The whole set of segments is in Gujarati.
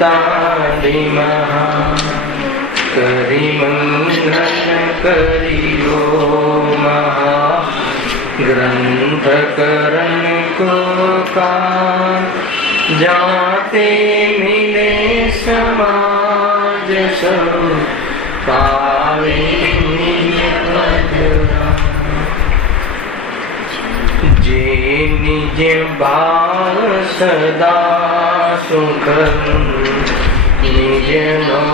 તારી મહા કરી મંગન કરીઓ મહા ગ્રંથ કરણ કો કા જાતે મિલે સમાજ સૌ પાવે જે નિજ ભાવ સદા સુખ નિજ નો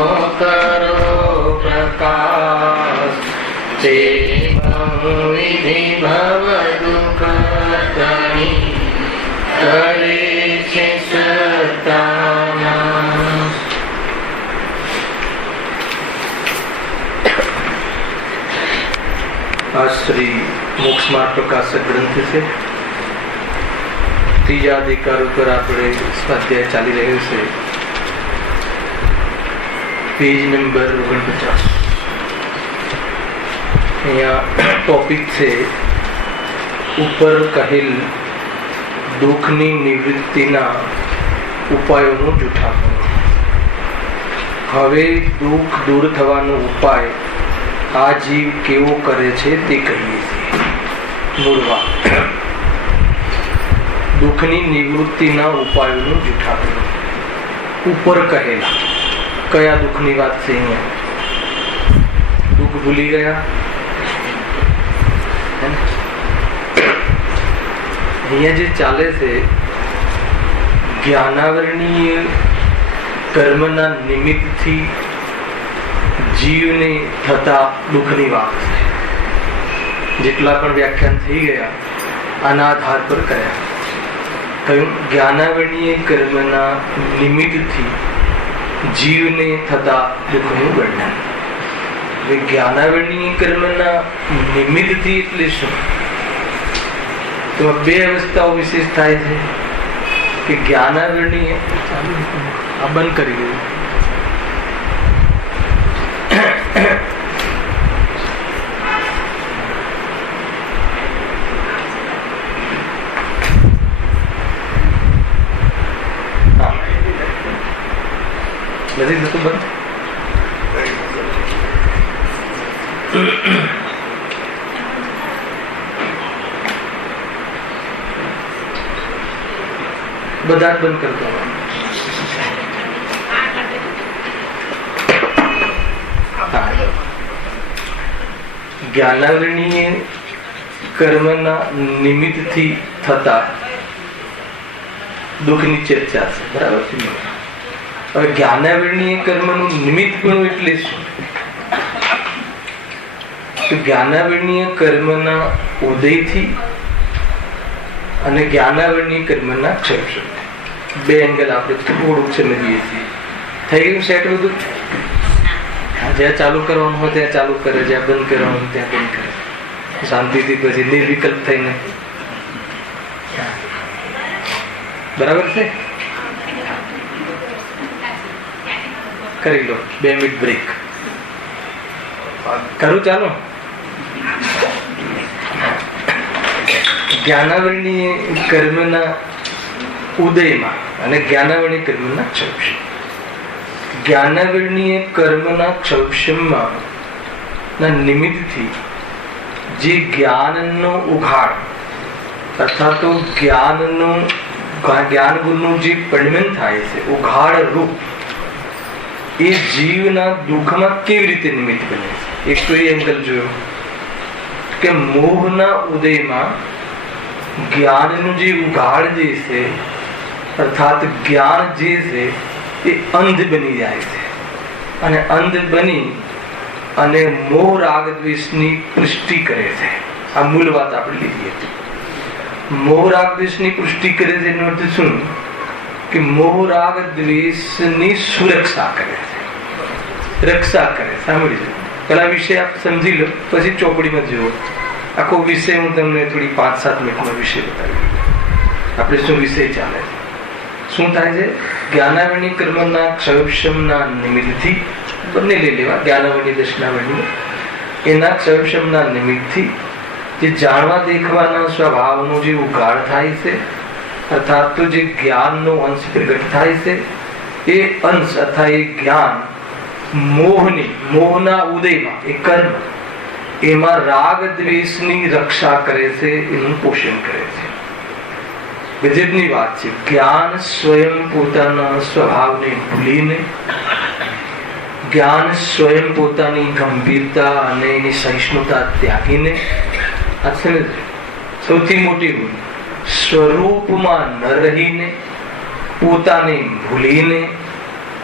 કરો પ્રકાશ તે વિધિ ભવ દુઃખ તણી કરે છે સતાના. આ શ્રી મોક્ષ માર્ગ પ્રકાશક ગ્રંથ છે. ત્રીજા અધિકાર ઉપર આપણે સ્વાધ્યાય ચાલી રહ્યો છે. Page number 49. અહીંયા ટોપિક છે ઉપર કહેલ દુઃખની નિવૃત્તિના ઉપાયોનું જૂઠાપણું. હવે દુઃખ દૂર થવાનો ઉપાય આ જીવ કેવો કરે છે તે કહીએ છીએ. મૂળવા દુઃખની નિવૃત્તિના ઉપાયોનું જૂઠાપણું. ઉપર કહેલા કયા દુઃખની વાત છે? અહીંયા દુઃખ ભૂલી ગયા. અહીંયા જે ચાલે છે જ્ઞાનાવરણીય કર્મના નિમિત્તથી જીવને થતા દુઃખની વાત છે. જેટલા પણ વ્યાખ્યાન થઈ ગયા આના આધાર પર કર્યા. કહ્યું જ્ઞાનાવરણીય કર્મના નિમિત્તથી જીવને થતા દુઃખનું વર્ણન. જ્ઞાનાવરણીય કર્મના નિમિત્તથી એટલે શું? તો બે અવસ્થાઓ વિશેષ થાય છે કે જ્ઞાનાવરણીય આ બંધ કરી દઉં. નથી થતું બંધ. બધા બંધ કરતો જ્ઞાનાવરણીય કર્મના નિમિત્તથી થતા દુઃખની ચર્ચા છે. બરાબર છે. હવે જ્ઞાનાવરણીય કર્મનું નિમિત્ત પણ એટલે શું? તો જ્ઞાનાવરણીય કર્મના ઉદયથી અને જ્ઞાનાવરણીય કર્મના ક્ષય. બે એંગલ આપણે થોડું સમજીએ છીએ. થઈ ગયું સેટ બધું? જ્યાં ચાલુ કરવાનું હોય ત્યાં ચાલુ કરે, જ્યાં બંધ કરવાનું હોય ત્યાં બંધ કરે, શાંતિથી પછી નિર્વિકલ્પ થઈને. બરાબર છે? કરી લો 2 મિનિટ બ્રેક. કરું ચાલો. જ્ઞાનાવરણીય કર્મના ઉદયમાં અને જ્ઞાનાવરણીય કર્મના ક્ષૌક્ષમ. જ્ઞાનાવરણીય કર્મના ક્ષૌક્ષમમાં ના નિમિત્તથી જે જ્ઞાનનો ઉઘાડ અર્થાત તો જ્ઞાન ગુણનું જે પરિણમન થાય છે, ઉઘાડ રૂપ, એ જીવના દુઃખમાં કેવી રીતે નિમિત્ત બને છે? એક તો એ એંગલ જોયો કે મોહના ઉદયમાં જ્ઞાનનું જે ઉઘાડ જે છે અર્થાત જ્ઞાન જે છે એ અંધ બની જાય છે. અને અંધ બની અને મોહ રાગ દ્વેષની પુષ્ટિ કરે છે. આ મૂળ વાત આપણે લીધી હતી. મોહ રાગ દ્વેષની પુષ્ટિ કરે છે એનો અર્થ શું? કે મોહ રાગ દ્વેષની સુરક્ષા કરે છે, રક્ષા કરે. સાંભળી લો. પેલા વિષય આપ સમજી લો, પછી ચોપડીમાં જુઓ. આખો વિષય હું તમને થોડી 5-7 મિનિટમાં વિષય બતાવી. આપણે શું વિષય ચાલે છે, શું થાય છે? જ્ઞાનાવરણીય કર્મના ક્ષયક્ષમના નિમિત્તથી બંને લઈ લેવા, જ્ઞાનાવરણીય દર્શનાવરણીય, એના ક્ષયક્ષમના નિમિત્તથી જે જાણવા દેખવાના સ્વભાવનો જે ઉઘાડ થાય છે અર્થાત તો જે જ્ઞાનનો અંશ પ્રગટ થાય છે, એ અંશ અથવા એ જ્ઞાન મોહના ઉદયમાં, એ કર્મ, એમાં રાગ દ્વેષની રક્ષા કરે છે, એનું પોષણ કરે છે. ગજબની વાત છે. જ્ઞાન સ્વયં પોતાના સ્વભાવને ભૂલીને, જ્ઞાન સ્વયં પોતાની ગંભીરતા અને એની સહિષ્ણુતા ત્યાગીને, સૌથી મોટી ભૂલ, સ્વરૂપમાં ન રહીને, પોતાને ભૂલીને,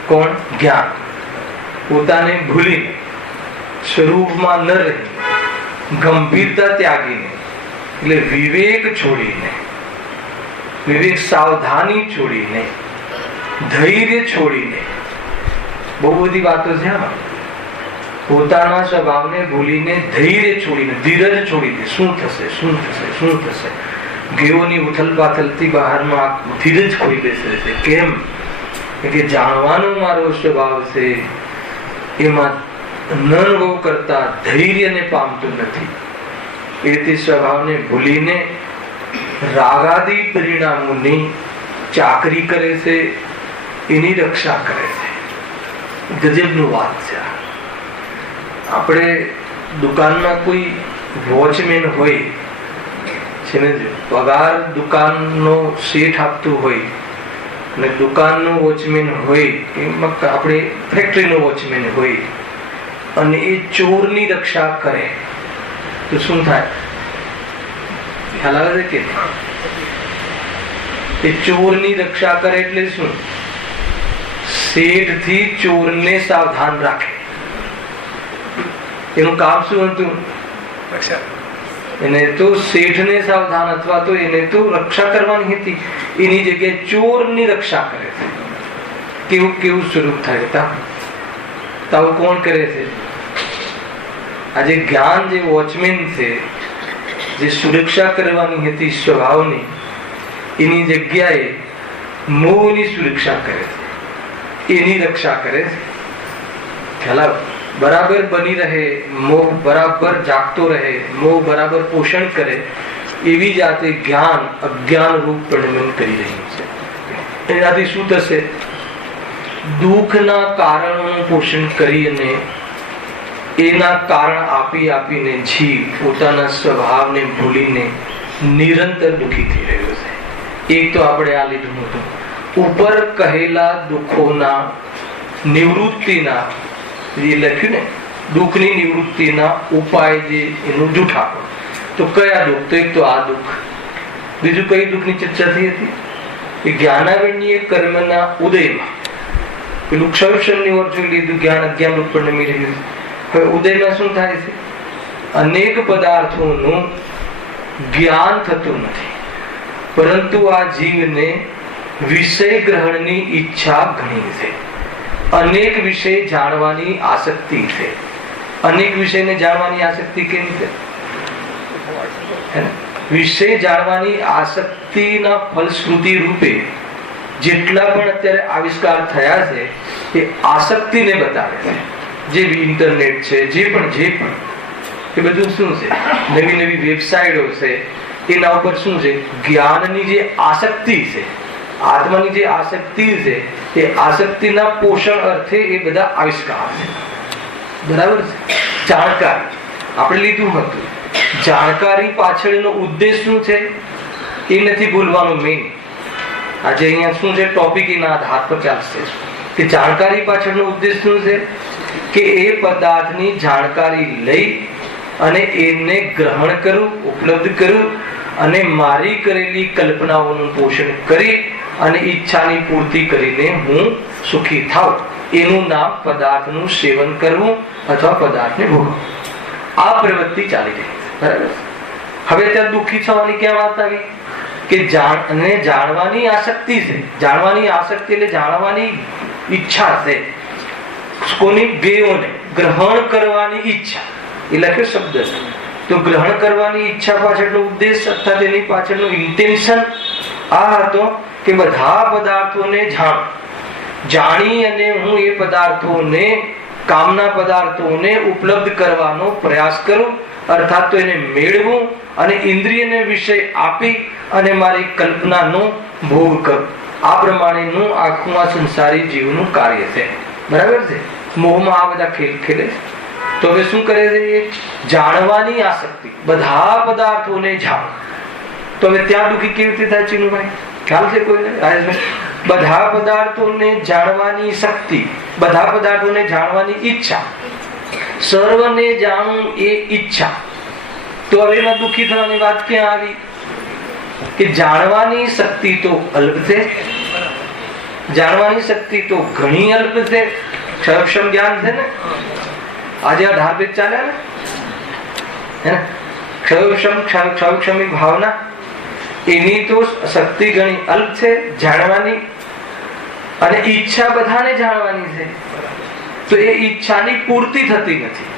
કોણ? જ્ઞાન. પોતાને ભૂલીને, સ્વરૂપમાં ન રહીને, ગંભીરતા ત્યાગીને, એટલે વિવેક છોડીને, વિવેક સાવધાની છોડીને, ધૈર્ય છોડીને, બહુ બધી વાતો છે આમાં. પોતાના સ્વભાવને ભૂલીને, ધૈર્ય છોડીને, ધીરજ છોડીને, શું થશે, શું થશે, શું થશે, ગેઓની ઉથલ પાથલથી બહારમાં ધીરજ ખોઈ બેસે છે. કેમ કે જાણવાનો મારો સ્વભાવ છે, એમાં નરવો કરતા ધૈર્યને પામતું નથી. એથી સ્વભાવને ભૂલીને રાગાદી પરિણામોની ચાકરી કરે છે, એની રક્ષા કરે છે. ગજબનું વાત છે. આપણે દુકાનમાં કોઈ વોચમેન હોય છે ને, પગાર દુકાનનો શેઠ આપતું હોય અને દુકાનનો વોચમેન હોય, એમાં આપણે ફેક્ટરીનો વોચમેન હોય, અને એ ચોરની રક્ષા કરે તો શું થાય? ખ્યાલ આવે છે કે એ ચોરની રક્ષા કરે એટલે શું? શેઠથી ચોરને સાવધાન રાખે. એનું કામ શું હતું? એને તો શેઠને સાવધાન, અથવા તો એને તો રક્ષા કરવાની હતી, એની જગ્યાએ ચોરની રક્ષા કરે છે. કેવું કેવું સ્વરૂપ થાય? તાવું કોણ કરે છે? આજે જ્ઞાન જે વોચમેન છે, જે સુરક્ષા કરવાની હતી સ્વભાવની, એની જગ્યાએ મોહની સુરક્ષા કરે છે, એની રક્ષા કરે છે. ખ્યાલ બરાબર બની રહે, મોહ બરાબર જાગતો રહે, મોહ બરાબર પોષણ કરે, એવી જાતે જ્ઞાન અજ્ઞાન રૂપ પરિણમન કરી રહ્યું છે. એનાથી શું થશે? દુઃખના કારણોનું પોષણ કરી અને એના કારણ આપીને જીવ પોતાના સ્વભાવને ભૂલીને નિરંતર દુઃખી થઈ રહ્યો છે. એક તો આપણે આ લીધું હતું, ઉપર કહેલા દુઃખોના નિવૃત્તિના, જે લખ્યું ને, દુઃખની નિવૃત્તિના ઉપાય, જે એનું જૂઠાપણ. તો કયા દુઃખ? તો એક તો આ દુઃખ. બીજું કઈ દુઃખની ચર્ચા થઈ હતી? એ જ્ઞાનાવરણીય કર્મના ઉદયમાં, પેલું ક્ષરક્ષણની ઓર જોઈ લીધું, જ્ઞાન અજ્ઞાન ઉપર નમી રહ્યું. હવે ઉદયમાં શું થાય છે? અનેક પદાર્થોનું જ્ઞાન થતું નથી, પરંતુ આ જીવને વિષય ગ્રહણની ઈચ્છા ઘણી છે. અનેક વિષય જાણવાની આસક્તિ છે. અનેક વિષયને જાણવાની આસક્તિ કેમ છે? વિષય જાણવાની આસક્તિના ફલશ્રુતિ રૂપે જેટલા પણ અત્યારે આવિષ્કાર થયા છે, એ આસક્તિને બતાવે છે. જે ઇન્ટરનેટ છે, જે પણ એ બધું શું છે? નવી નવી વેબસાઇટો છે, એના ઉપર શું છે? જ્ઞાનની જે આસક્તિ છે, આત્માની જે આસક્તિ છે, એ આસક્તિના પોષણ અર્થે એ બધા આવિષ્કાર છે. બરાબર છે? જાણકારી આપણે લીધું હતું. જાણકારી પાછળનો ઉદ્દેશ શું છે એ નથી ભૂલવાનો. મેઇન આજે અહીંયા શું છે, ટોપિક એના આધાર પર ચાલશે કે જાણકારી પાછળનો ઉદ્દેશ શું છે, કે એ પદાર્થની જાણકારી લઈ અને એને ગ્રહણ કરું, ઉપલબ્ધ કરું, અને મારી કરેલી કલ્પનાઓનું પોષણ કરી અને ઈચ્છાની પૂર્તિ કરીને હું સુખી થાઉં. એનું નામ પદાર્થનું સેવન કરવું અથવા પદાર્થને ભોગવવું. આ પ્રવૃત્તિ ચાલી રહી છે. બરાબર. હવે ત્યાં દુઃખી થવાની ક્યાં વાત આવી? કે જાણવાની આસક્તિ છે. જાણવાની આસક્તિ એટલે જાણવાની ઈચ્છા છે. કોની? ગેઓને ગ્રહણ કરવાની ઈચ્છા. એ લખ્યો શબ્દ છે. તો ગ્રહણ કરવાની ઈચ્છા પાછળનો ઉદ્દેશ અથવા તેની પાછળનો ઇન્ટેન્શન આ હતો કે બધા પદાર્થોને જાણી અને હું એ પદાર્થોને, કામના પદાર્થોને ઉપલબ્ધ કરવાનો પ્રયાસ કરું, અર્થાત તો એને મેળવું અને ઇન્દ્રિયને વિષય આપી અને મારી કલ્પનાનો ભોગ કરું. આ પ્રમાણેનું આખું આ સંસારી જીવનું કાર્ય છે. બરાબર છે? મોહમાં આ બધા ખેલ ખેલે છે. તો હવે શું કરે છે? જાણવાની આસક્તિ, બધા પદાર્થોને જાણ. તો હવે ત્યાં દુઃખી કેવી રીતે થાય ચીનુભાઈ? ખ્યાલ છે કોઈને? બધા પદાર્થોને જાણવાની શક્તિ, બધા પદાર્થોને જાણવાની ઈચ્છા, સર્વને જાણવું એ ઈચ્છા. તો હવે એમાં દુઃખી થવાની વાત ક્યાં આવી? કે જાણવાની શક્તિ તો અલ્પ છે, જાણવાની શક્તિ તો ઘણી અલ્પ છે. ક્ષયક્ષમ જ્ઞાન છે ને, આજે 18 પેજ ચાલે ને, ક્ષયક્ષમી ભાવના, એની તો શક્તિ ઘણી અલ્પ છે જાણવાની, અને ઈચ્છા બધાને જાણવાની છે. તો એ ઈચ્છાની પૂર્તિ થતી નથી,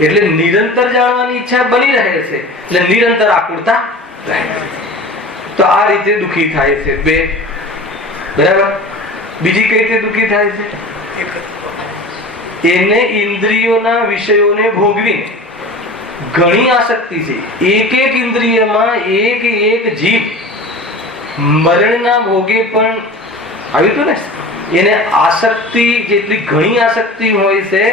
એટલે નિરંતર જાણવાની ઈચ્છા બની રહે છે, એટલે નિરંતર આકુળતા રહે છે. તો આ રીતે દુઃખી થાય છે બે. બરાબર? બીજી કઈ રીતે દુઃખી થાય છે? એને ઇન્દ્રિયોના વિષયોને ભોગવીને ઘણી આસક્તિ છે. એક એક ઇન્દ્રિયમાં એક એક જીવ મરણના ભોગે પણ આવ્યું હતું ને, એને આસક્તિ જેટલી ઘણી આસક્તિ હોય છે,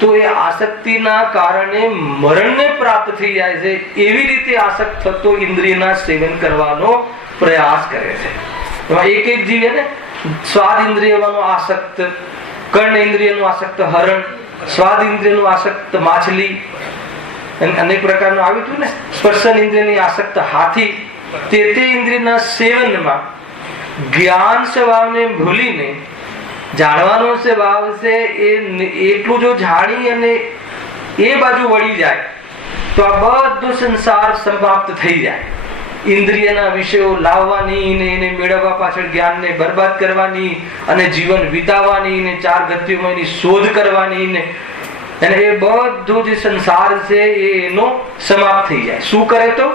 તો એ આસક્તિના કારણે મરણને પ્રાપ્ત થઈ જાય છે. એવી રીતે આસક્ત થતો ઇન્દ્રિયના સેવન કરવાનો પ્રયાસ કરે છે. એમાં એક એક જીવ ને સ્વાદ ઇન્દ્રિયનો આસક્ત, કર્ણ ઇન્દ્રિયનો આસક્ત હરણ, સ્વાદ ઇન્દ્રિયનો આસક્ત માછલી, અનેક પ્રકારનું આવ્યું હતું ને, સ્પર્શન ઇન્દ્રિયની આસક્ત હાથી. તે ઇન્દ્રિયના સેવનમાં જ્ઞાન સ્વભાવને ભૂલીને જાણવાનો સ્વભાવ છે, એ એટલું જો જાણી અને એ બાજુ વળી જાય તો આ બધો સંસાર સમાપ્ત થઈ જાય. ઇન્દ્રિયના વિષયો લાવવાની ને એને મેળવવા પાછળ જ્ઞાનને બરબાદ કરવાની અને જીવન વિતાવવાની ને 4 ગતિઓમાં એની શોધ કરવાની ને, અને એ બધો જે સંસાર છે એનો સમાપ્ત થઈ જાય. શું કરે? તો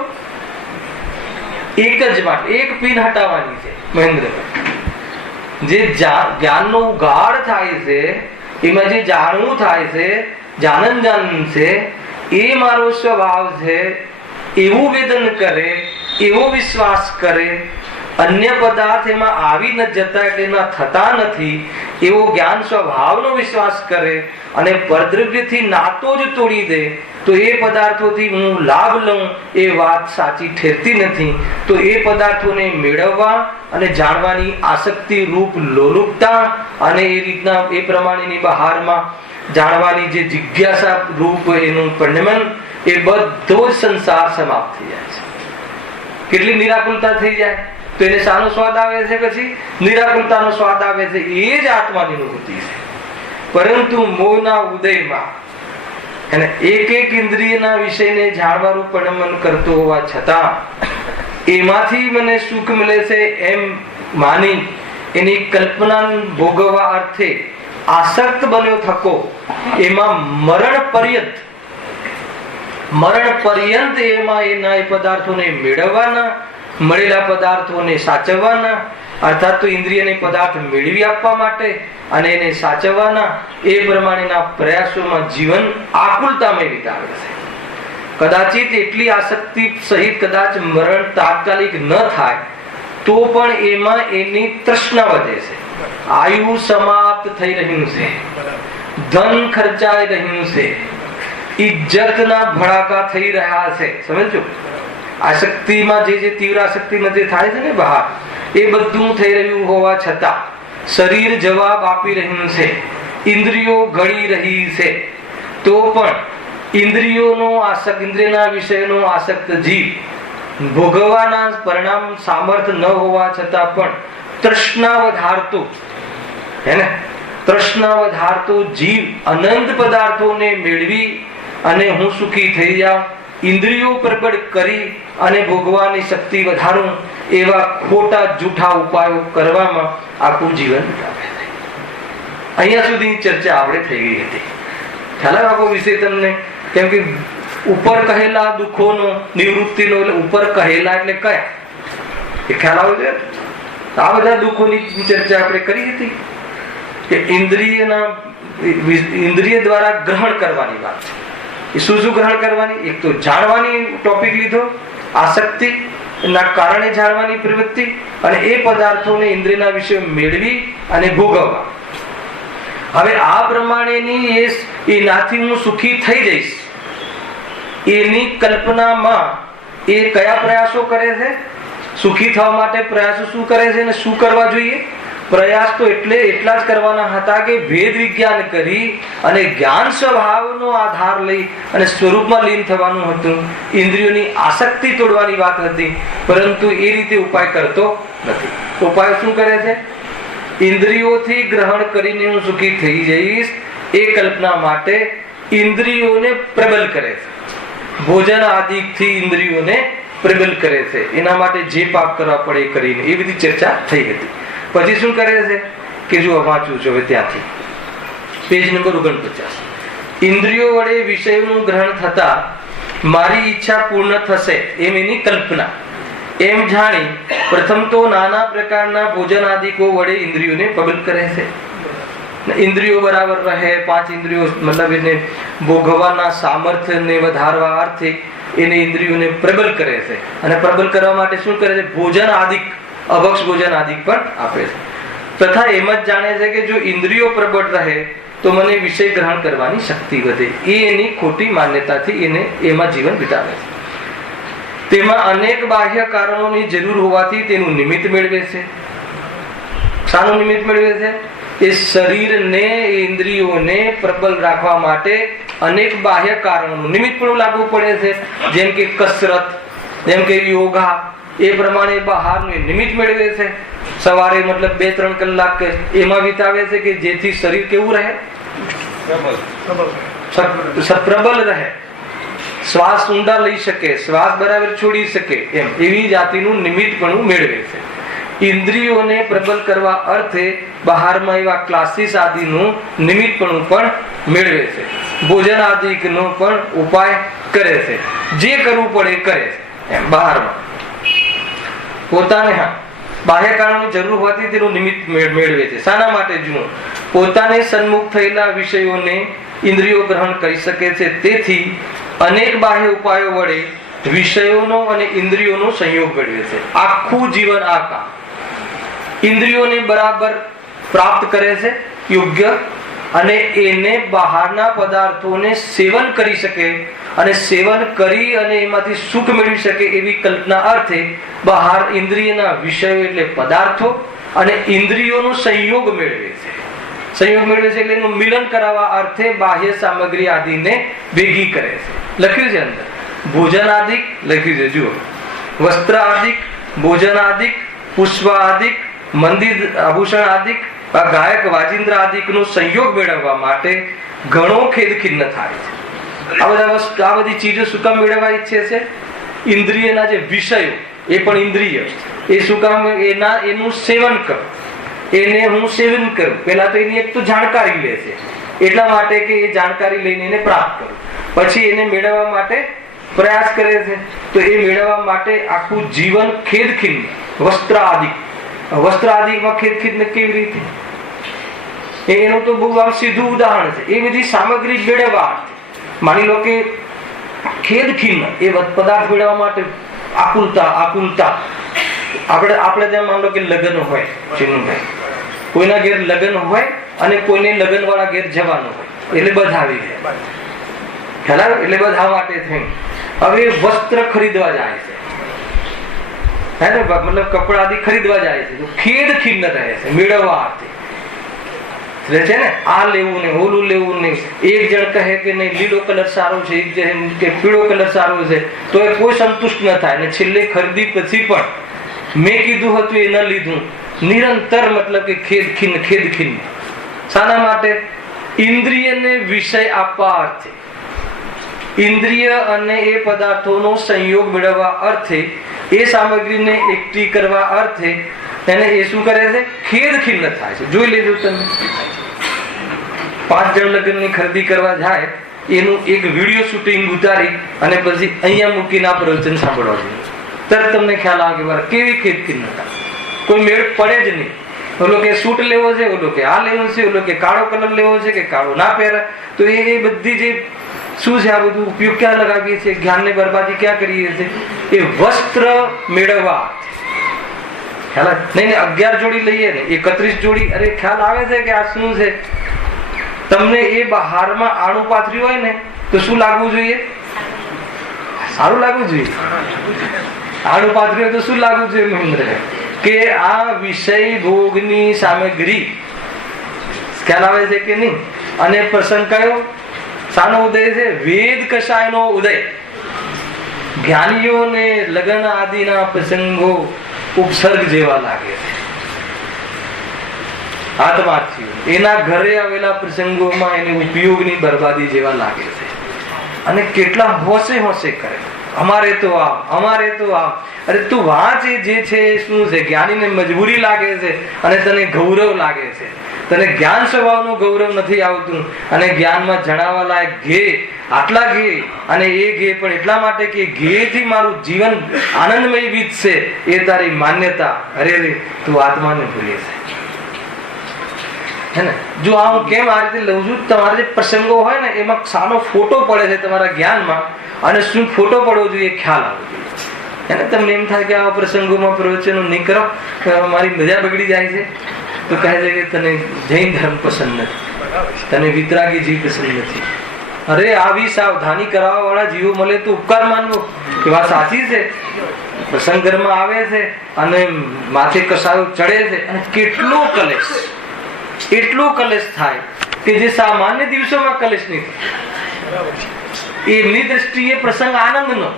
એક જ વાત, એક પિન હટાવવાની છે મહેન્દ્રભાઈ. જે જ્ઞાનનો ઉગાડ થાય છે, એમાં જે જાણવું થાય છે, જાનન છે, એ મારો સ્વભાવ છે, એવું વેદન કરે, એવો વિશ્વાસ કરે. અન્ય પદાર્થ એમાં આવી ન જતા એટલે એના થતા નથી એવો જ્ઞાન સ્વભાવનો વિશ્વાસ કરે અને પરદ્રવ્યથી નાતો જ તોડી દે, તો એ પદાર્થોથી હું લાભ લઉં એ વાત સાચી ઠેરતી નથી. તો એ પદાર્થોને મેળવવા અને જાણવાની આસક્તિ રૂપ લોલુપતા અને એ રીતના એ પ્રમાણેની બહારમાં જાણવાની જે જિજ્ઞાસા રૂપ એનું પરિણમન, એ બધો જ સંસાર સમાપ્ત થઈ જાય છે. કેટલી નિરાકુલતા થઈ જાય? તો એને શાનો સ્વાદ આવે છે? પછી નિરાકુલતાનો સ્વાદ આવે છે. એ જ આત્માની અનુભૂતિ છે. પરંતુ મોહના ઉદયમાં અને એક એક ઇન્દ્રિયના વિષયને જાણવાનું પરિણમન કરતો હોવા છતાં એમાંથી મને સુખ મળે છે એમ માની એની કલ્પના ભોગવવા અર્થે આસક્ત બન્યો થકો, એમાં મરણ પર્યંત એમાં એના એ પદાર્થોને મેળવવાના, મળેલા પદાર્થોને સાચવવાના, અર્થાત તો ઇન્દ્રિયને પદાર્થ મેળવી આપવા માટે અને એને સાચવવાના, એ પ્રમાણેના પ્રયાસોમાં જીવન આકુલતામય વિતાવે છે. કદાચિત એટલી આસક્તિ સહિત કદાચ મરણ તાત્કાલિક ન થાય તો પણ એમાં એની તૃષ્ણા વધે છે. આયુ સમાપ્ત થઈ રહ્યું છે, ધન ખર્ચાઈ રહ્યું છે, ઇજ્જતના ભડાકા થઈ રહ્યા છે. સમજો? આસક્તિમાં જે તીવ્ર આસક્તિમાં જે થાય છે ને બહાર, એ બધું થઈ રહ્યું હોવા છતાં શરીર જવાબ આપી રહ્યું છે, ઇન્દ્રિયો ઘડી રહી છે, તો પણ ઇન્દ્રિયના વિષયનો આસક્ત જીવ ભોગવવાના પરિણામ સામર્થ ન હોવા છતાં પણ તૃષ્ણા વધારતો જીવ અનંત પદાર્થોને મેળવી અને હું સુખી થઈ જાઉં, ઇન્દ્રિયો પ્રબળ કરી અને ભોગવાની શક્તિ વધારું, એવા ખોટા જૂઠા ઉપાયો કરવામાં આખું જીવન વિતાવે છે. અહીંયા સુધી ચર્ચા આપણે થઈ ગઈ હતી. ખ્યાલ આખો વિષય તમને? કેમ કે ઉપર કહેલા દુઃખોનો નિવૃત્તિનો, એટલે ઉપર કહેલા એટલે કયા એ ખ્યાલ આવે છે. આ બધા દુઃખોની ચર્ચા આપણે કરી હતી કે ઇન્દ્રિય દ્વારા ગ્રહણ કરવાની વાત છે. એ શું ગ્રહણ કરવાની? એક તો જાણવાની ટોપિક લીધો, આસક્તિ, ના કારણે જાણવાની પ્રવૃત્તિ અને એ પદાર્થોને ઇન્દ્રિયના વિષય મેળવી અને ભોગવવા. હવે આ પ્રમાણેની એનાથી હું સુખી થઈ જઈશ એની કલ્પનામાં એ કયા પ્રયાસો કરે છે? સુખી થવા માટે પ્રયાસો શું કરે છે અને શું કરવા જોઈએ? પ્રયાસ તો એટલા જ કરવાના હતા કે ભેદ વિજ્ઞાન કરી અને જ્ઞાન સ્વભાવનો આધાર લઈ અને સ્વરૂપમાં લીન થવાનું હતું. ઇન્દ્રિયોની આસક્તિ તોડવાની વાત હતી, પરંતુ એ રીતે ઉપાય કરતો નથી. ઉપાય શું કરે છે? ઇન્દ્રિયોથી ગ્રહણ કરીને હું સુખી થઈ જઈશ એ કલ્પના માટે ઇન્દ્રિયોને પ્રબલ કરે છે. ભોજન આદિથી ઇન્દ્રિયોને પ્રબલ કરે છે. એના માટે જે પાપ કરવા પડે એ કરીને એ બધી ચર્ચા થઈ હતી. પછી શું કરે છે કે જો વાંચું છું હવે ત્યાંથી પેજ નંબર 49. ઇન્દ્રિયો વડે વિષયોનું ગ્રહણ થતા મારી ઈચ્છા પૂર્ણ થશે એમ એની કલ્પના એમ જાણી પ્રથમ તો નાના પ્રકારના ભોજન આદિકો વડે ઇન્દ્રિયોને પ્રબલ કરે છે. ઇન્દ્રિયો બરાબર રહે, 5 ઇન્દ્રિયો મતલબ એને ભોગવવાના સામર્થ્યને વધારવા અર્થે એને ઇન્દ્રિયોને પ્રબલ કરે છે. અને પ્રબલ કરવા માટે શું કરે છે? ભોજન આદિક, અભક્ષ ભોજન આદિક પણ આપે છે. તથા એમ જ જાણે છે કે જો ઇન્દ્રિયો પ્રબળ રહે તો મને વિષય ગ્રહણ કરવાની શક્તિ વધે. એ એની ખોટી માન્યતાથી એને એમાં જીવન વિતાવે છે. તેમાં અનેક બાહ્ય કારણોની જરૂર હોવાથી તેનું નિમિત્ત મેળવે છે. શાનું નિમિત્ત મેળવે છે? એ શરીરને, ઇન્દ્રિયોને પ્રબલ રાખવા માટે અનેક બાહ્ય કારણોનું નિમિત્ત પણ લાગવું પડે છે. જેમ કે કસરત, જેમ કે યોગા, એ પ્રમાણે બહારનું નિમિત્ત મેળવે છે. સવારે મતલબ 2-3 કલાક એમાં વિતાવે છે કે જેથી શરીર કેવું રહે? પ્રબલ રહે, શ્વાસ ઊંડા લઈ શકે, શ્વાસ બરાબર છોડી શકે, એમ એવી જાતિનું નિમિત્ત પણ મેળવે છે. ઇન્દ્રિયોને પ્રબલ કરવા અર્થે બહારમાં એવા ક્લાસીસ આદિનું નિમિત્તપણું પણ મેળવે છે. ભોજન આદિનો પણ ઉપાય કરે છે. જે કરવું પડે કરે છે એમ બહારમાં. પોતાને બાહ્ય કારણની જરૂર હોવાથી તેનું નિમિત્ત મેળવે છે. શાના માટે? જુઓ, પોતાને સન્મુખ થયેલા વિષયોને ઇન્દ્રિયો ગ્રહણ કરી શકે છે. તેથી અનેક બાહ્ય ઉપાયો વડે વિષયોનો અને ઇન્દ્રિયોનો સંયોગ મેળવે છે. આખું જીવન આ કામ ઇન્દ્રિયોને બરાબર પ્રાપ્ત કરે છે યોગ્ય, અને એને બહારના પદાર્થોને સેવન કરી શકે અને સેવન કરી અને એમાંથી સુખ મેળવી શકે એવી કલ્પના અર્થે બહાર ઇન્દ્રિયના વિષયો એટલે પદાર્થો અને ઇન્દ્રિયોનો સંયોગ મેળવે છે. સંયોગ મેળવે છે એટલે એનું મિલન કરાવવા અર્થે બાહ્ય સામગ્રી આદિને ભેગી કરે છે. લખ્યું છે અંદર ભોજન આદિક, લખ્યું છે જુઓ, વસ્ત્ર આદિક, ભોજન આદિક, પુષ્પ આદિક, મંદિર આભૂષણ આદિક, ગાયક વાજિંદ્ર આદિકનો સંયોગ મેળવવા માટે ઘણો ખેદ ખિન્ન થાય છે. આ બધી ચીજો શું કામ મેળવવા ઈચ્છે છે? ઇન્દ્રિયના જે વિષયો એ પણ ઇન્દ્રિય એ શું કામ? એનું સેવન કરું, એને હું સેવન કરું. પહેલા તો એની એક તો જાણકારી લે છે, એટલા માટે કે એ જાણકારી લઈને એને પ્રાપ્ત કરું. પછી એને મેળવવા માટે પ્રયાસ કરે છે. તો એ મેળવવા માટે આખું જીવન ખેદ ખિન્ન. વસ્ત્ર આદિક, વસ્ત્ર આદિકમાં ખેદ ખિન્ન કેવી રીતે? એનું તો બહુ આમ સીધું ઉદાહરણ છે. એ બધી સામગ્રી મેળવવા, માની લો કે ખેદ ખિન્ન એ પદાર્થ મેળવવા માટે આકુલતા. આપણે ત્યાં માન લો કે લગ્ન હોય, ચિન્નુભાઈ, કોઈના ઘેર લગ્ન હોય અને કોઈને લગ્ન વાળા ઘેર જવાનું હોય એટલે બધા આવી જાય, ખ્યાલ? એટલે બધા માટે થઈ હવે વસ્ત્ર ખરીદવા જાય છે, મતલબ કપડા આદિ ખરીદવા જાય છે. ખેદ ખિન્ન રહે છે મેળવવા અર્થે છે ને. આ લેવું ને ઓલું લેવું નહીં. એક જણ કહે કે નહીં લીલો કલર સારો છે, એક જણ કે પીળો કલર સારો છે, તો એ કોઈ સંતુષ્ટ ન થાય. ને છેલ્લે ખરીદી પછી પણ મેં કીધું હતું એ ન લીધું. નિરંતર મતલબ કે ખેદ ખિન્ન. શાના માટે? ઇન્દ્રિયને વિષય આપવા અર્થે, ઇન્દ્રિય અને એ પદાર્થોનો સંયોગ મેળવવા અર્થે, એ સામગ્રીને એકઠી કરવા અર્થે એને એ શું કરે છે? ખેદ ખિન્ન થાય છે. જોઈ લેજો તમે, 5 જણ લગ્નની ખરીદી કરવા જાય એનું એક વિડીયો શૂટિંગ ઉતારી અને પછી અહીંયા મૂકીને આ પ્રવચન સાંભળવા જોઈએ. તરત તમને ખ્યાલ આવે કે કેવી ખેદ ખિન્નતા. કોઈ મેળ પડે જ નહીં. ઓલો કે સૂટ લેવો છે, ઓલો કે આ લેવો છે, ઓલો કે કાળો કલર લેવો છે કે કાળો ના પહેરે. તો એ બધી જે શું છે આ બધું? ઉપયોગ ક્યાં લગાવીએ છીએ? જ્ઞાનને બરબાદી ક્યાં કરીએ છીએ? એ વસ્ત્ર મેળવવા. ખ્યાલ નહીં? 11 જોડી લઈએ ને 31 જોડી, અરે ખ્યાલ આવે છે કે આ શું છે? તમને એ બહારમાં આણું પાથર્યું હોય ને તો શું લાગવું જોઈએ? સારું લાગવું જોઈએ. આણું પાથર્યું હોય તો શું લાગવું જોઈએ મહેન્દ્ર? કે આ વિષય ભોગની સામગ્રી. ખ્યાલ આવે છે કે નહીં? અને પ્રસંગ કયો? શાનો ઉદય છે? વેદ કષાયનો ઉદય. જ્ઞાનીઓને લગ્ન આદિના પ્રસંગો ઉપસર્ગ જેવા લાગે છે. આત્માર્થીઓ એના ઘરે આવેલા પ્રસંગોમાં એને ઉપયોગની બરબાદી જેવા લાગે છે. અને કેટલા હોશે હોશે કરે, અમારે તો આમ, અમારે તો આમ. અરે તું વાંચ, જે છે શું છે? જ્ઞાનીને મજબૂરી લાગે છે અને તને ગૌરવ લાગે છે. તને જ્ઞાન સ્વભાવનું ગૌરવ નથી આવતું અને જ્ઞાનમાં જણાવવા લાયક ઘે, આટલા ઘે, અને એ ઘે પણ એટલા માટે કે ઘેથી મારું જીવન આનંદમય વીતશે, એ તારી માન્યતા. અરે તું આત્માને ભૂલે છે હે ને? જો આ હું કેમ આ રીતે લઉં છું, તમારા જે પ્રસંગો હોય ને એમાં સાનો ફોટો પડે છે તમારા જ્ઞાનમાં, અને શું ફોટો પડવો જોઈએ ખ્યાલ આવવો જોઈએ. એને તમને એમ થાય કે આ પ્રસંગોમાં પ્રવચનો નહીં કરો, મારી મજા બગડી જાય છે, તો કહે છે કે તને જૈન ધર્મ પસંદ નથી, તને વિતરાગી જીવ પસંદ નથી. અરે આવી સાવધાની કરાવવા વાળા જીવો મળે તો ઉપકાર માનવો કે વાત સાચી છે. પ્રસંગ ઘરમાં આવે છે અને માથે કસાયો ચડે છે, અને કેટલો કલેશ, એટલો કલેશ થાય કે જે સામાન્ય દિવસોમાં કલેશ નહીં થાય. એમની દ્રષ્ટિએ પ્રસંગ આનંદનો,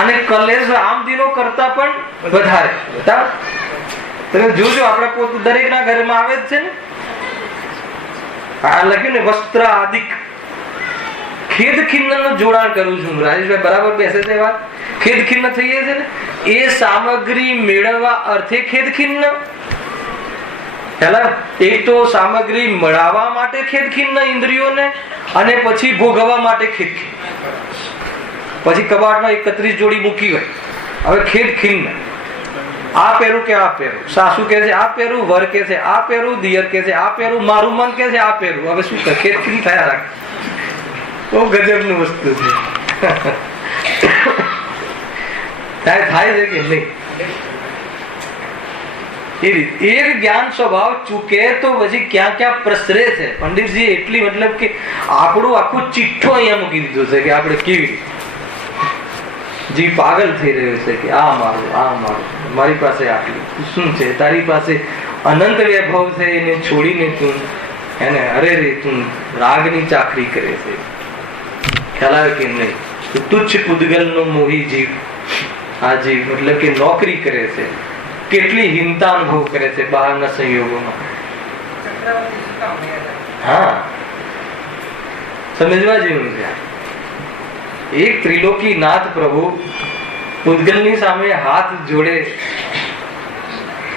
અને કલેશ આમદીનો કરતા પણ વધારે. તમે જોજો આપણા પોતે દરેક ના ઘરમાં આવે જ છે ને. આ લખ્યું ને વસ્ત્ર આદિક. ખેદ ખિન્ન નું જોડાણ કરું છું રાજેશભાઈ, બરાબર બેસે છે વાત? ખેદ ખિન્ન થઈએ છે ને એ સામગ્રી મેળવવા અર્થે ખેદ ખિન્ન. એક તો સામગ્રી મળવા માટે ખેદ ખિન્ન ઇન્દ્રિયોને, અને પછી ભોગવવા માટે ખેદ ખિન્ન. પછી કબાટમાં 31 જોડી મૂકી હોય, હવે ખેદ ખિન્ન. આ પહેરું કે આ પહેરું, સાસુ કે છે આ પહેરું, વર કે છે આ પહેરું, દિયર કે છે આ પહેરું, મારું મન કે છે આ પહેરું. હવે શું કરે? ખેદ ખિન્ન થયા રાખે. બહુ ગજબનું વસ્તુ છે. થાય છે કે નહીં? એ જ્ઞાન સ્વભાવ ચૂકે તો પછી ક્યાં ક્યાં પ્રસરે છે. પંડિતજી એટલી મતલબ કે આપણું આખું ચિઠ્ઠો અહીંયા મૂકી દીધો છે કે આપણે કેવી જી પાગલ થઈ રહ્યો છે કે આ મારું, આ મારું, મારી પાસે આટલું શું છે? તારી પાસે અનંત વૈભવ છે, એને છોડીને તું એને અરે રે તું રાગની ચાકરી કરે છે. ખ્યાલ આવે કે નહીં? તુચ્છ પુદ્ગલનો મોહી જીવ આ જીવ મતલબ કે નોકરી કરે છે, કેટલી હિંતા અનુભવ કરે છે બહારના સંયોગોમાં. હા, સમજવા જેવું છે. એક ત્રિલોકી નાથ પ્રભુ પૂતગલની સામે હાથ જોડે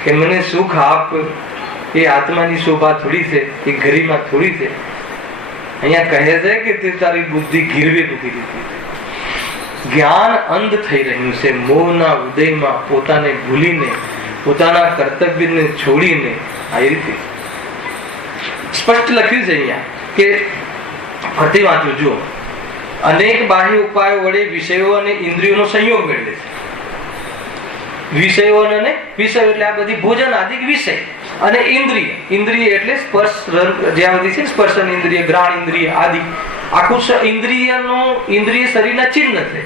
કે મને સુખ આપ. એ આત્માની શોભા થોડી છે, એ ગરિમા થોડી છે. અહીંયા કહે છે કે તે તારી બુદ્ધિ ગીરવે મૂકી દીધી. જ્ઞાન અંધ થઈ રહ્યું છે મોહના ઉદયમાં, પોતાને ભૂલીને, પોતાના કર્તવ્યને છોડીને. આ રીતે સ્પષ્ટ લખ્યું છે અહીંયા કે ફરતી વાંચું જુઓ. અનેક બાહ્ય ઉપાયો વડે વિષયો અને ઇન્દ્રિયોનો સંયોગ મેળવે છે. વિષયો અને વિષયો એટલે આ બધી ભોજન આદિ વિષય, અને ઇન્દ્રિય. ઇન્દ્રિય એટલે સ્પર્શ, જ્યાં બધી છે સ્પર્શન ઇન્દ્રિય, ઘ્રાણ ઇન્દ્રિય આદિ. આખું ઇન્દ્રિય શરીરના ચિહ્ન છે.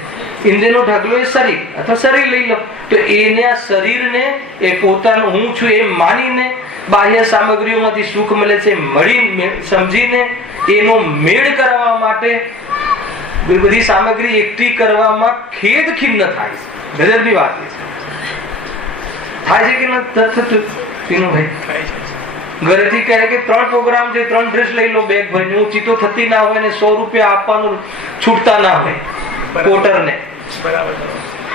ઇન્દ્રિયનો ઢગલો એ શરીર અથવા શરીર લઈ લો તો એને આ શરીરને એ પોતાનું હું છું એમ માનીને બાહ્ય સામગ્રીઓમાંથી સુખ મળે છે મળી સમજીને એનો મેળ કરવા માટે બધી સામગ્રી એકઠી કરવામાં ખેદ ખિન્ન થાય છે. ગજબની વાત છે. થાય છે કે નથી? ઘરેથી કહે કે 3 પ્રોગ્રામ છે, 3 ડ્રેસ લઈ લો બેગ ભરીને. હું ચીતો થતી ના હોય ને 100 રૂપિયા આપવાનું છૂટતા ના હોય પોટરને,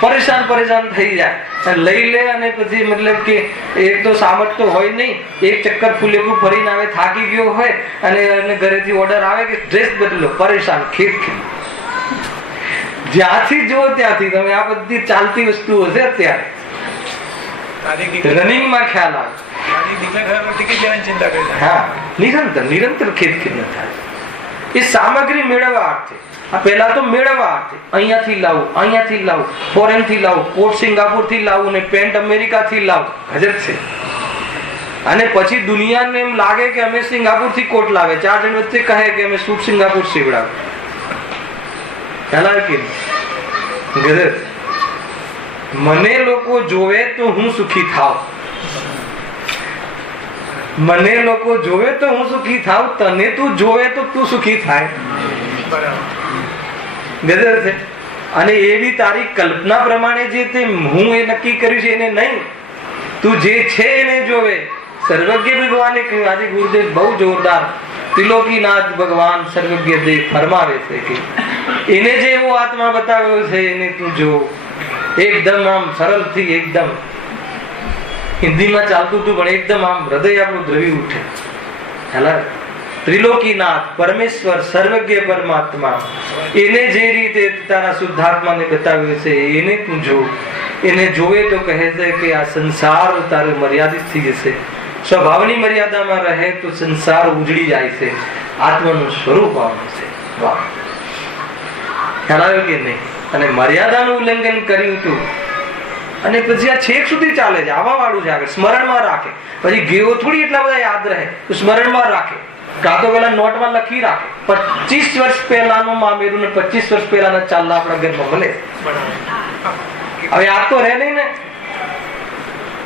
પરેશાન થઈ જાય. લઈ લે અને પછી મતલબ કે એક તો સામર્થ તો હોય નહીં, એક ચક્કર ફૂલેકું ફરીને આવે, થાકી ગયો હોય અને ઘરેથી ઓર્ડર આવે કે ડ્રેસ બદલો. પરેશાન, ખેદ. જ્યાંથી જુઓ ત્યાંથી તમે આ બધી ચાલતી વસ્તુઓ છે અત્યારે રનિંગમાં ખ્યાલ આવે. નિરંતર ખેદ ન થાય. એ સામગ્રી મેળવવા અર્થે. આ પહેલા તો મેળવવા અર્થે અહીંયાથી લાવું, ફોરેન થી લાવું, કોટ સિંગાપુર થી લાવું ને પેન્ટ અમેરિકા થી લાવું, ગજબ છે. અને પછી દુનિયાને એમ લાગે કે અમે સિંગાપુર થી કોટ લાવે, 4 જણ વચ્ચે કહે કે અમે સૂટ સિંગાપુર સીવડાવે. ખ્યાલ કે ગજબ. મને લોકો જોવે તો હું સુખી થાવ, મને લોકો જોવે તો હું સુખી થાવ, તને તું જોવે તો તું સુખી થાય. ગજબ છે. અને એવી તારી કલ્પના પ્રમાણે જે તે હું એ નક્કી કર્યું છે એને નહીં, તું જે છે એને જોવે. સર્વજ્ઞ ભગવાને કહ્યું, આજે ગુરુદેવ બહુ જોરદાર ત્રિલોકીનાથ ભગવાન સર્વજ્ઞ દેવ ફરમાવે છે કે એને જે એવો આત્મા બતાવ્યો છે એને તું જો. એકદમ આમ સરળથી, એકદમ હિન્દીમાં ચાલતું હતું પણ એકદમ આમ હૃદય આપણું દ્રવી ઉઠે. ત્રિલોકીનાથ પરમેશ્વર સર્વજ્ઞ પરમાત્મા એને જે રીતે તારા શુદ્ધાત્માને બતાવ્યું છે એને તું જો. એને જોવે તો કહે છે કે આ સંસાર તારે મર્યાદિત થઈ જશે. સ્વભાવની મર્યાદામાં રહે તો સંસાર ઉજળી જાય છે, આત્માનું સ્વરૂપ આવવાનું છે. વાહ, ખ્યાલ આવ્યો કે નહીં? અને મર્યાદાનું ઉલ્લંઘન કર્યું હતું અને પછી આ છેક સુધી ચાલે છે. આવા વાળું છે. આગળ સ્મરણમાં રાખે, પછી ગેવો થોડી એટલા બધા યાદ રહે તો સ્મરણમાં રાખે, કાં તો પેલા નોટમાં લખી રાખે. 25 વર્ષ પહેલાનું મામેરું ને 25 વર્ષ પહેલાના ચાલના આપણા ઘરમાં મળે. હવે યાદ તો રહે નહીં ને.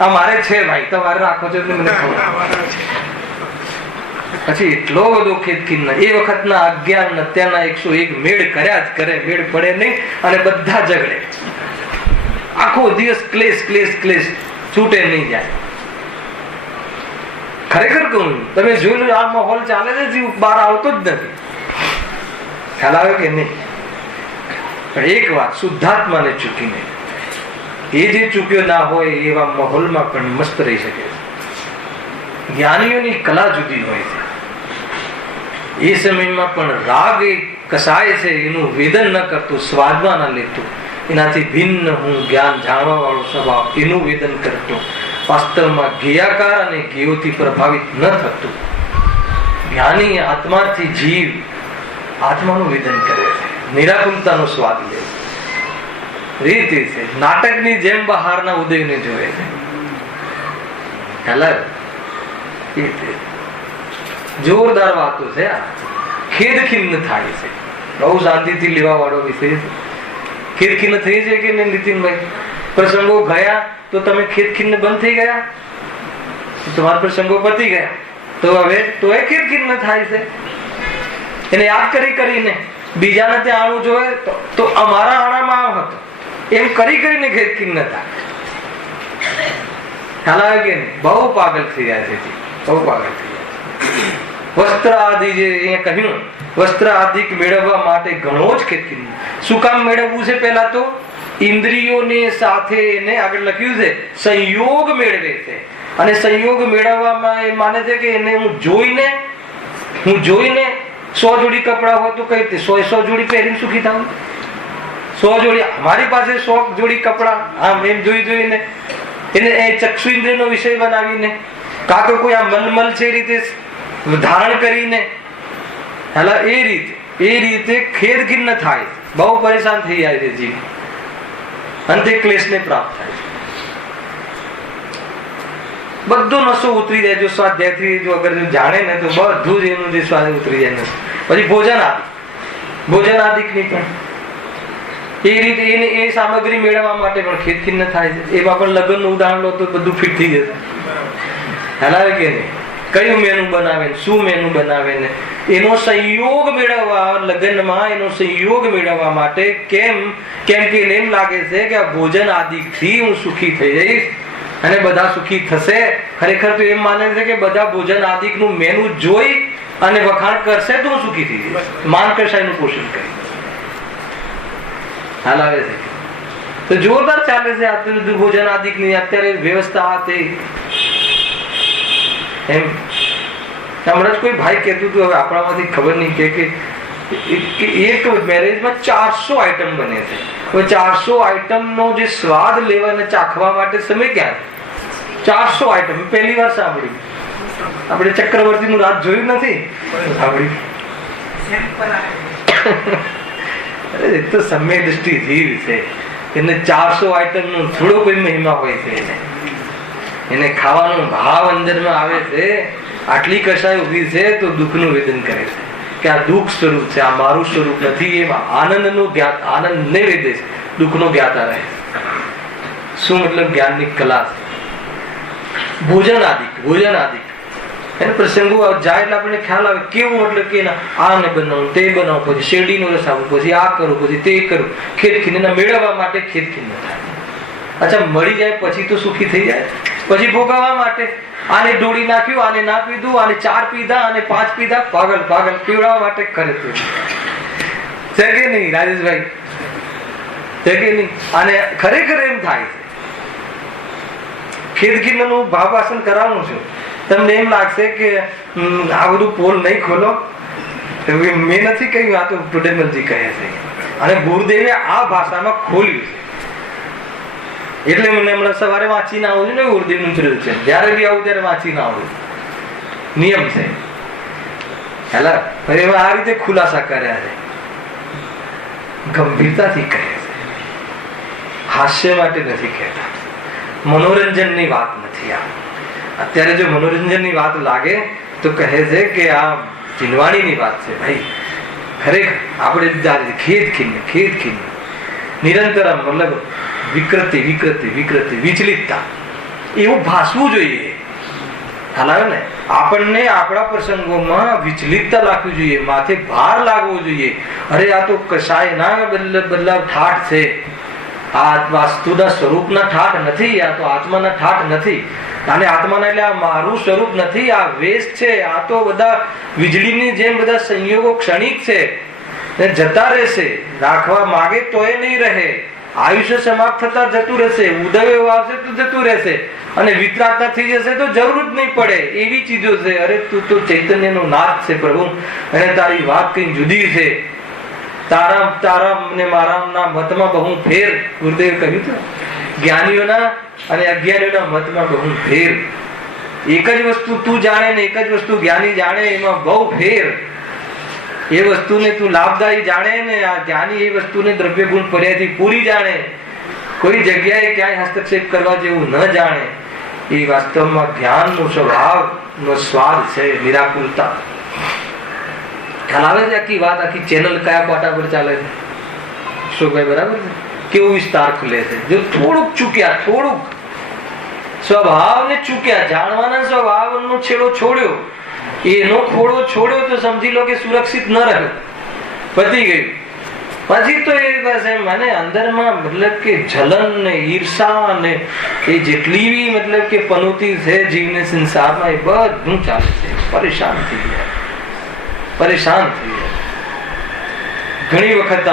આ મારે છે ભાઈ, તમારે રાખો છો એટલે મને ખબર. પછી એટલો બધો ખેદકીન એ વખતના અજ્ઞાન અત્યારના 101 મેળ કર્યા જ કરે, મેળ પડે નહીં અને બધા ઝઘડે. આખો દિવસ ક્લેશ ક્લેશ ક્લેશ, છૂટે નહીં જાય. ખરેખર કહું, તમે જોયું આ માહોલ ચાલે છે, જીવ બહાર આવતો જ નથી. ખ્યાલ આવે કે નહીં? પણ એક વાત, શુદ્ધાત્માને ચૂકીને એ જે ચૂક્યો ના હોય એવા માહોલમાં પણ મસ્ત રહી શકે છે. જ્ઞાનીઓની કલા જુદી હોય છે. એ સમયમાં પણ રાગ એ કસાય છે એનું વેદન ન કરતું, સ્વાદમાં ન લેતું, એનાથી ભિન્ન હું જ્ઞાન જાણવા વાળો સ્વભાવ એનું વેદન કરતું, વાસ્તવમાં ગેયાકાર અને ગેયોથી પ્રભાવિત ન થતું. જ્ઞાની આત્માથી જીવ આત્માનું વેદન કરે છે, નિરાકુલતાનો સ્વાદ લે છે. રીત છે નાટકની જેમ બહારના ઉદયને જોવે છે. જોરદાર વાતો છે. આ ખેદ ખિન્ન થાય છે. બહુ શાંતિથી લેવા વાળો વિષય છે. ખેદ ખિન્ન થઈ છે કે નહીં નીતિનભાઈ? પ્રસંગો ગયા તો તમે ખેદ ખિન્ન બંધ થઈ ગયા, તમારા પ્રસંગો પતી ગયા તો હવે તો એ ખેદ ખિન્ન થાય છે. એને યાદ કરી કરીને બીજાને ત્યાં આણું જોયે તો અમારા આણામાં આવ હતો એમ કરી કરીને ખેદ ખિન્ન થાય. ખ્યાલ આવે કે નહીં? બહુ પાગલ થઈ જાય છે, બહુ પાગલ થઈ જાય. વસ્ત્ર આદિ જે અહીંયા કહ્યું, વસ્ત્ર આદિ મેળવવા માટે ઘણો જ ખેદકીન. શું કામ મેળવવું છે? પહેલા તો ઇન્દ્રિયોની સાથે એને આગળ લખ્યું છે સંયોગ મેળવે છે. અને સંયોગ મેળવવામાં એ માને છે કે એને હું જોઈને 100 જોડી કપડા હોય તો કઈ રીતે 100 જોડી પહેરીને સુખી થાવ? 100 જોડી અમારી પાસે 100 જોડી કપડા આમ એમ જોઈને એને એ ચક્ષુ ઇન્દ્રિયનો વિષય બનાવીને, કાં તો કોઈ આ મલમલ છે રીતે ધારણ કરીને, એ રીતે ખેદ ખિન્ન થાય, બહુ પરેશાન થઈ જાય છે જીવ, અંતે ક્લેશને પ્રાપ્ત થાય છે. બધો નશો ઉતરી જાય જો સ્વાધ્યાયથી, જો અગર જાણે ને તો બધું જ એનું જે સ્વાદ ઉતરી જાય. પછી ભોજન આદિકની પણ એ રીતે એ સામગ્રી મેળવવા માટે પણ ખેદ ખિન્ન થાય છે. એમાં પણ લગ્નનું ઉદાહરણ લો તો બધું ફિટ થઈ જશે. હલાવે કે નહીં? કયું મેનુ બનાવે, શું મેનુ બનાવે ને એનો સંયોગ મેળવવા, લગ્નમાં એનો સંયોગ મેળવવા માટે કેમ કે એમ લાગે છે કે આ ભોજન આદિથી હું સુખી થઈ જઈશ અને બધા સુખી થશે. ખરેખર તો એમ માને છે કે બધા ભોજન આદિકનું મેનુ જોઈ અને વખાણ કરશે તો હું સુખી થઈ જઈશ, માન કશાયનું પોષણ કરી. હાલ આવે છે તો જોરદાર ચાલે છે આ ભોજન આદિકની અત્યારે વ્યવસ્થા હતી. એમ હમણાં જ કોઈ ભાઈ કહેતું હતું, હવે આપણામાંથી ખબર નહીં કે એક મેરેજમાં 400 આઈટમ બને છે. હવે 400 આઈટમનો જે સ્વાદ લેવા અને ચાખવા માટે સમય ક્યાં? 400 આઈટમ પહેલી વાર સાંભળ્યું. આપણે ચક્રવર્તીનું રાત જોયું નથી? સાંભળ્યું. અરે એ તો સમય દ્રષ્ટિ જીવ છે, એને 400 આઈટમ નું થોડો કોઈ મહિમા હોય છે. એને ખાવાનો ભાવ અંદરમાં આવે છે. આટલી કશાય ઉભી છે તો દુઃખનું વેદન કરે છે કે આ દુઃખ સ્વરૂપ છે, આ મારું સ્વરૂપ નથી. એમાં આનંદનું જ્ઞાત, આનંદ નહીં વેદે છે, દુઃખનો જ્ઞાતા રહે. શું મતલબ જ્ઞાનની કલા છે. ભોજન આદિક એને પ્રસંગો જાય એટલે આપણને ખ્યાલ આવે કેવું, મતલબ કે આને બનાવું, તે બનાવું, પછી શેરડીનો રસ આવું, પછી આ કરું, પછી તે કરું. ખેતખીને મેળવવા માટે ખેતખીને થાય. અચ્છા, મળી જાય પછી તો સુખી થઈ જાય. પછી ભોગવવા માટે આને ઢોળી નાખ્યું, આને ના પીધું, આને 4 પીધા, આને 5 પીધા, પાગલ પીવડાવવા માટે કરે તો છે કે નહીં રાજેશભાઈ? છે કે નહીં? અને ખરેખર એમ થાય છે. ખેતખીનું ભાવાસન કરાવવાનું છું, તમને એમ લાગશે કે આ બધું પોલ નહીં ખોલો. મેં નથી કહ્યું, આ તો ટુડેમલજી કહે છે. અને ગુરુદેવે આ ભાષામાં ખોલ્યું છે. એટલે મને હમણાં સવારે વાંચીને આવું છું ને, ગુરુદેવનું થ્રિલ છે. જયારે બી આવું ત્યારે વાંચીને આવું, નિયમ છે. હેલા હવે આ રીતે ખુલાસા કર્યા છે, ગંભીરતાથી કહે છે. હાસ્ય માટે નથી કહેતા, મનોરંજનની વાત નથી. આ અત્યારે જો મનોરંજનની વાત લાગે તો કહે છે કે આ ચીનવાણીની વાત છે. ભાઈ ખરેખર આપણે ખેદ નિરંતર મતલબ વિકૃતિ વિચલિતતા એવું ભાસવું જોઈએ. હાલ ને આપણને આપણા પ્રસંગોમાં વિચલિતતા લાગવી જોઈએ, માથે ભાર લાગવો જોઈએ. અરે આ તો કશાય ના બદલાવ ઠાઠ છે. આ વાસ્તુના સ્વરૂપના ઠાઠ નથી, આ તો આત્માના ઠાઠ નથી. અને આત્માના એટલે આ મારું સ્વરૂપ નથી, આ વેશ છે. આ તો બધા વીજળીની જેમ બધા સંયોગો ક્ષણિક છે, જતા રહેશે. રાખવા માગે તો એ નહીં રહે. આયુષ્ય સમાપ્ત થતા જતું રહેશે. ઉદય એવો આવશે તો જતું રહેશે. અને વિતરાગતા થઈ જશે તો જરૂર જ નહીં પડે. એવી ચીજો છે. અરે તું તો ચૈતન્યનો નાથ છે પ્રભુ, અને તારી વાત કઈ જુદી છે. તારા ને મારા મતમાં બહુ ફેર. ગુરુદેવ કહ્યું હતું, જ્ઞાનીઓના અને અજ્ઞાનીઓના મતમાં બહુ ફેર. એક જ વસ્તુ તું જાણે ને એક જ વસ્તુ જ્ઞાની જાણે, એમાં બહુ ફેર. એ વસ્તુને તું લાભદાયી જાણે ને આ જ્ઞાની એ વસ્તુને દ્રવ્ય ગુણ પર્યાયથી પૂરી જાણે. કોઈ જગ્યાએ ક્યાંય હસ્તક્ષેપ કરવા જેવું ન જાણે. એ વાસ્તવમાં જ્ઞાનનો સ્વભાવનો સ્વાદ છે, નિરાકુરતા. ખ્યાલ આવે છે? આખી વાત, આખી ચેનલ કયા પાટા પર ચાલે છે? શું ભાઈ બરાબર છે? કેવો વિસ્તાર ખુલે છે. જો થોડુંક ચૂક્યા, થોડુંક સ્વભાવને ચૂક્યા, જાણવાના સ્વભાવનો છેડો છોડ્યો, એનો ખોડો છોડ્યો તો સમજી લો કે સુરક્ષિત ન રહ્યો, પતી ગયું. પછી તો એ બસ એમ મને અંદરમાં મતલબ કે જલન ને ઈર્ષા ને એ જેટલી બી મતલબ કે પનોતી છે જીવને સંસારમાં, એ બધું ચાલે છે. પરેશાન થઈ જાય. ઘણી વખત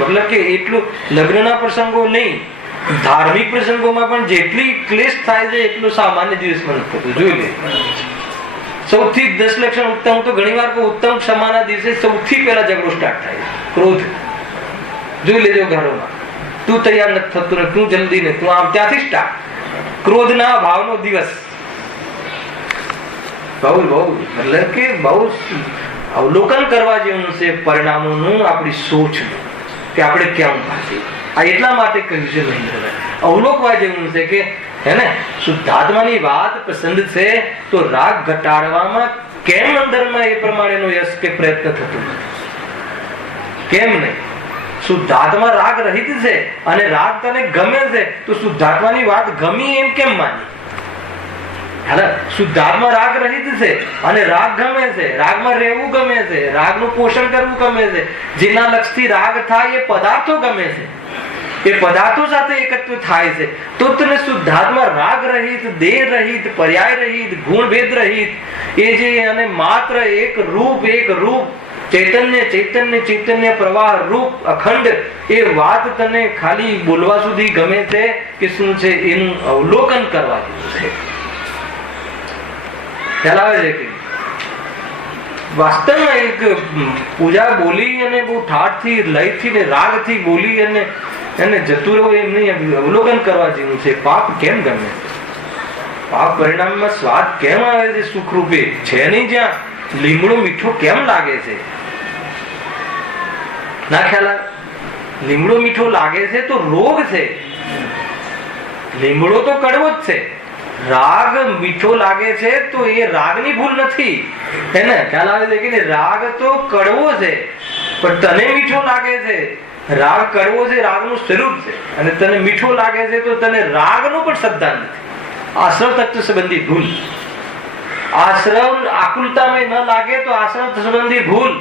મતલબ કે એટલું લગ્નના પ્રસંગો નહીં, ધાર્મિક પ્રસંગોમાં પણ જેટલી ક્લેશ થાય છે એટલું સામાન્ય દિવસમાં નથી થતું. જોઈ લે, સૌથી 10 લક્ષણ ઉત્તમ, તો ઘણી વાર ઉત્તમ ક્ષમાના દિવસે સૌથી પહેલા ઝઘડો સ્ટાર્ટ થાય, ક્રોધ. જોઈ લેજો ઘરોમાં, તું તૈયાર નથી થતું ને, તું જલ્દી ને, તું આમ, ત્યાંથી સ્ટાર્ટ. ક્રોધના ભાવનો દિવસ. બહુ મતલબ કે બહુ અવલોકન કરવા જેવું છે પરિણામોનું, આપણી સોચનું, કે આપણે ક્યાં ભાષી. આ એટલા માટે કહ્યું છે મહેન્દ્રભાઈ, અવલોકવા જેવું છે કે હે ને શુદ્ધાત્માની વાત પસંદ છે તો રાગ ઘટાડવામાં કેમ અંદરમાં એ પ્રમાણેનો યશ કે પ્રયત્ન થતો નથી? કેમ નહીં? શુદ્ધાત્મા રાગ રહિત છે અને રાગ તને ગમે છે તો શુદ્ધાત્માની વાત ગમી એમ કેમ માની? શુદ્ધાત્મા રાગ રહિત છે અને રાગ ગમે છે, રાગમાં રહેવું ગમે છે, રાગનું પોષણ કરવું ગમે છે. જેના લક્ષથી રાગ થાય એ પદાર્થો ગમે છે, એ પદાર્થો સાથે એકત્વ થાય છે. તો તને શુદ્ધાત્મા રાગ રહિત, દેહ રહિત, પર્યાય રહિત, ગુણ ભેદ રહિત, એ જે અને માત્ર એક રૂપ ચૈતન્ય પ્રવાહ રૂપ અખંડ, એ વાત તને ખાલી બોલવા સુધી ગમે છે કે શું છે એનું અવલોકન કરવા જેવું છે. ખ્યાલ આવે છે કે વાસ્તવમાં એક પૂજા બોલી અને બહુ ઠાઠથી, લયથી ને રાગથી બોલી અને એને જતું રહો એમ નહીં, અવલોકન કરવા જેવું છે. પાપ કેમ ગમે? પાપ પરિણામમાં સ્વાદ કેમ આવે છે? સુખરૂપે છે નહીં જ્યાં લીમડો મીઠો કેમ લાગે છે? ના ખ્યાલ આવે? લીમડો મીઠો લાગે છે તો રોગ છે, લીમડો તો કડવો જ છે. રાગ મીઠો લાગે છે તો એ રાગની ભૂલ નથી, હે ને? ખ્યાલ આવે છે કે રાગ તો કડવો છે પણ તને મીઠો લાગે છે. રાગ કડવો છે, રાગનું સ્વરૂપ છે, અને તને મીઠો લાગે છે તો તને રાગનો પણ શ્રદ્ધા નથી. આશ્રવ તત્વ સંબંધી ભૂલ. આશ્રવ આકુલતામાં ન લાગે તો આશ્રવ સંબંધી ભૂલ.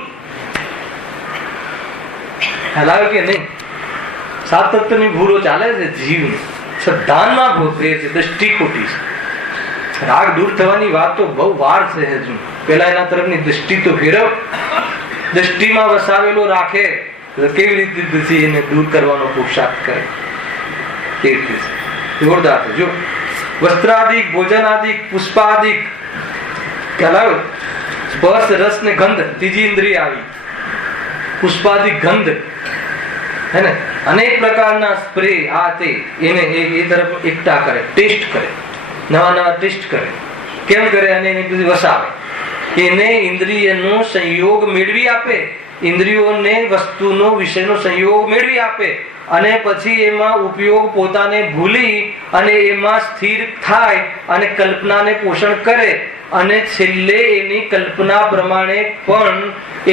હલાવે કે નહીં? સાત તત્વની ભૂલો ચાલે છે જીવની. શ્રદ્ધામાં ભોગવે છે, દ્રષ્ટિ ખોટી છે. રાગ દૂર થવાની વાત તો બહુ વાર છે હજુ. પેલા એના તરફની દ્રષ્ટિ તો ફેરવ. દ્રષ્ટિમાં વસાવેલો રાખે કેવી રીતે એને દૂર કરવાનો પુરુષાર્થ કરે, કેવી રીતે? જોરદાર છે. જો વસ્ત્રાદિક, ભોજનાદિક, પુષ્પાદિક, ખ્યાલ સ્પર્શ, રસ ને ગંધ, ત્રીજી ઇન્દ્રિય આવી. પુષ્પાદિક ગંધ, હે ને? અનેક પ્રકારના સ્પ્રે, આ તે, એને એ તરફ એકઠા કરે, ટેસ્ટ કરે, નવા નવા ટેસ્ટ કરે. કેમ કરે? અને એને બધું વસાવે. એને ઇન્દ્રિયનો સંયોગ મેળવી આપે, ઇન્દ્રિયોને વસ્તુનો વિષયનો સંયોગ મેળવી આપે, અને પછી એમાં ઉપયોગ પોતાને ભૂલી અને એમાં સ્થિર થાય અને કલ્પનાને પોષણ કરે, અને છેલ્લે એની કલ્પના પ્રમાણે પણ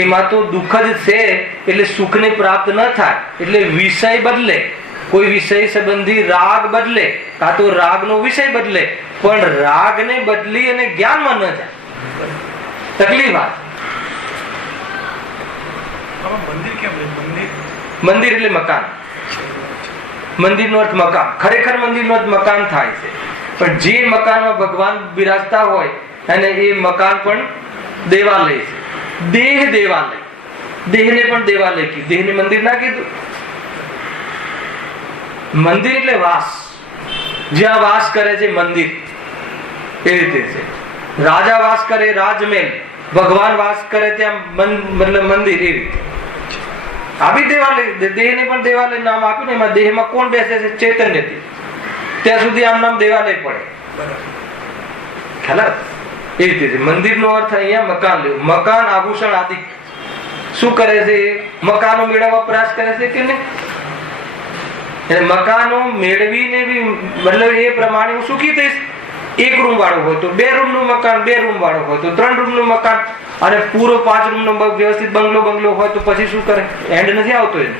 એમાં તો દુઃખ જ છે એટલે સુખને પ્રાપ્ત ન થાય. એટલે વિષય બદલે, કોઈ વિષય સંબંધી રાગ બદલે, કાં તો રાગનો વિષય બદલે, પણ રાગને બદલી અને જ્ઞાનમાં ન જાય. તકલીફ આ. મંદિર એટલે મકાન. મંદિરનો અર્થ મકાન. ખરેખર મંદિરનો અર્થ મકાન થાય છે, પણ જે મકાનમાં ભગવાન બિરાજતા હોય અને એ મકાન પણ દેવાલય છે. દેહ દેવાલય. દેહને પણ દેવાલય કીધું, દેહને મંદિર ના કીધું. મંદિર એટલે વાસ, જ્યાં વાસ કરે છે મંદિર, એ રીતે છે. રાજા વાસ કરે રાજમહેલ, ભગવાન વાસ કરે ત્યાં મતલબ મંદિર, એ રીતે. આ બી દેવાલય, દેહને પણ દેવાલય નામ આપ્યું ને. એમાં દેહમાં કોણ બેસે છે? ચૈતન્યથી. ત્યાં સુધી આમ નામ દેવાલય પડે. ખ્યાલ? એ રીતે મંદિરનો અર્થ અહીંયા મકાન લેવું. મકાન, આભૂષણ આદિ શું કરે છે? મકાનો મેળવવા પ્રયાસ કરે છે કે નહીં? મકાનો મેળવીને બી મતલબ એ પ્રમાણે હું સુખી થઈશ. એક રૂમ વાળો હોય તો 2 રૂમનું મકાન, 2 રૂમ વાળો હોય તો 3 રૂમનું મકાન, અને પૂરો 5 રૂમનો વ્યવસ્થિત બંગલો હોય તો પછી શું કરે? એન્ડ નથી આવતો એને.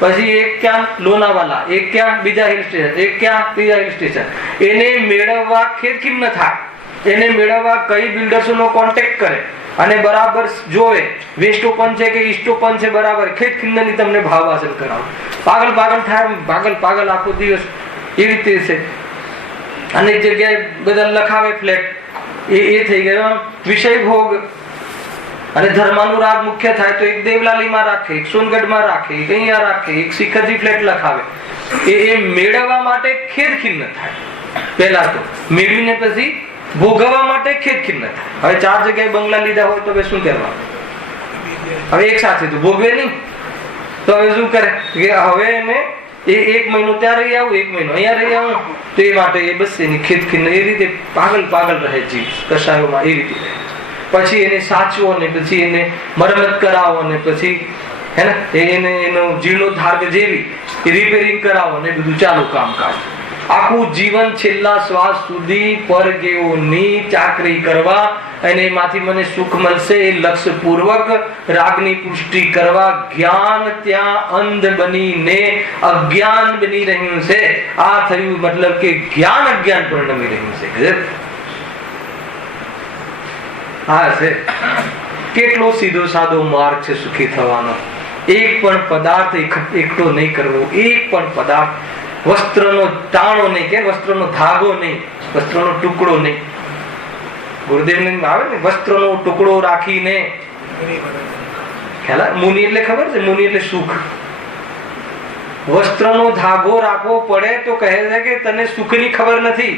પછી એક ક્યાં લોનાવાલા, એક ક્યાં બીજા હિલ સ્ટેશન, એક ક્યાં ત્રીજા હિલ સ્ટેશન. એને મેળવવા ખેરખીમ ન થાય. એને મેળવવા કઈ બિલ્ડર્સનો કોન્ટેક્ટ કરે અને બરાબર જોવે વેસ્ટ ઓપન છે કે ઈસ્ટ ઓપન છે, બરાબર ખેતખિન્નની તમને ભાવ હાસલ કરાવો. પાગલ થાય, પાગલ આખો દિવસ એ રીતે છે. અનેક જગ્યાએ બધા લખાવે ફ્લેટ, એ થઈ ગયો વિષય ભોગ. અને ધર્માનું રાગ મુખ્ય થાય તો એક દેવલાલીમાં રાખે, એક સોનગઢમાં રાખે, એક અહીંયા રાખે, એક શિખરજી ફ્લેટ લખાવે. એ મેળવવા માટે ખેરખીન ન થાય. પહેલા તો મેળવીને પછી ભોગવવા માટે ખેરખીન ન થાય. હવે 4 જગ્યાએ બંગલા લીધા હોય તો હવે શું કરવા? હવે એક સાથે તો ભોગવે નહીં. તો હવે શું કરે કે હવે એને 1 મહિનો ત્યાં રહી આવું, 1 મહિનો અહીંયા રહી આવું. તો એ માટે એ બસ એની ખેતખીન એ રીતે પાગલ રહે જીવ કસાયોમાં, એ રીતે રહે. પછી એને સાચવો ને પછી એને મરમત કરાવો ને પછી હે ને એને એનો જીર્ણોદ્ધાર જેવી રિપેરિંગ કરાવો ને બધું ચાલુ કામકાજ. આખું જીવન છેલ્લા શ્વાસ સુધી પરગેઓની ચાકરી કરવા અને એમાંથી મને સુખ મળશે એ લક્ષ્ય પૂર્વક રાગની પુષ્ટિ કરવા જ્ઞાન ત્યાં અંધ બનીને અજ્ઞાન બની રહ્યું છે. આ થયું મતલબ કે જ્ઞાન અજ્ઞાન પરિણમી રહ્યું છે. હા છે કેટલો સીધો સાદો માર્ગ છે સુખી થવાનો. એક પણ પદાર્થ એકઠો નહીં કરવો, એક પણ પદાર્થ. વસ્ત્રનો તાણો નહીં, કે વસ્ત્રનો ધાગો નહીં, વસ્ત્રનો ટુકડો નહીં. ગુરુદેવ ને આવે ને વસ્ત્રનો ટુકડો રાખીને. ખ્યાલ? મુનિ એટલે ખબર છે? મુનિ એટલે સુખ. વસ્ત્રનો ધાગો રાખવો પડે તો કહે છે કે તને સુખની ખબર નથી.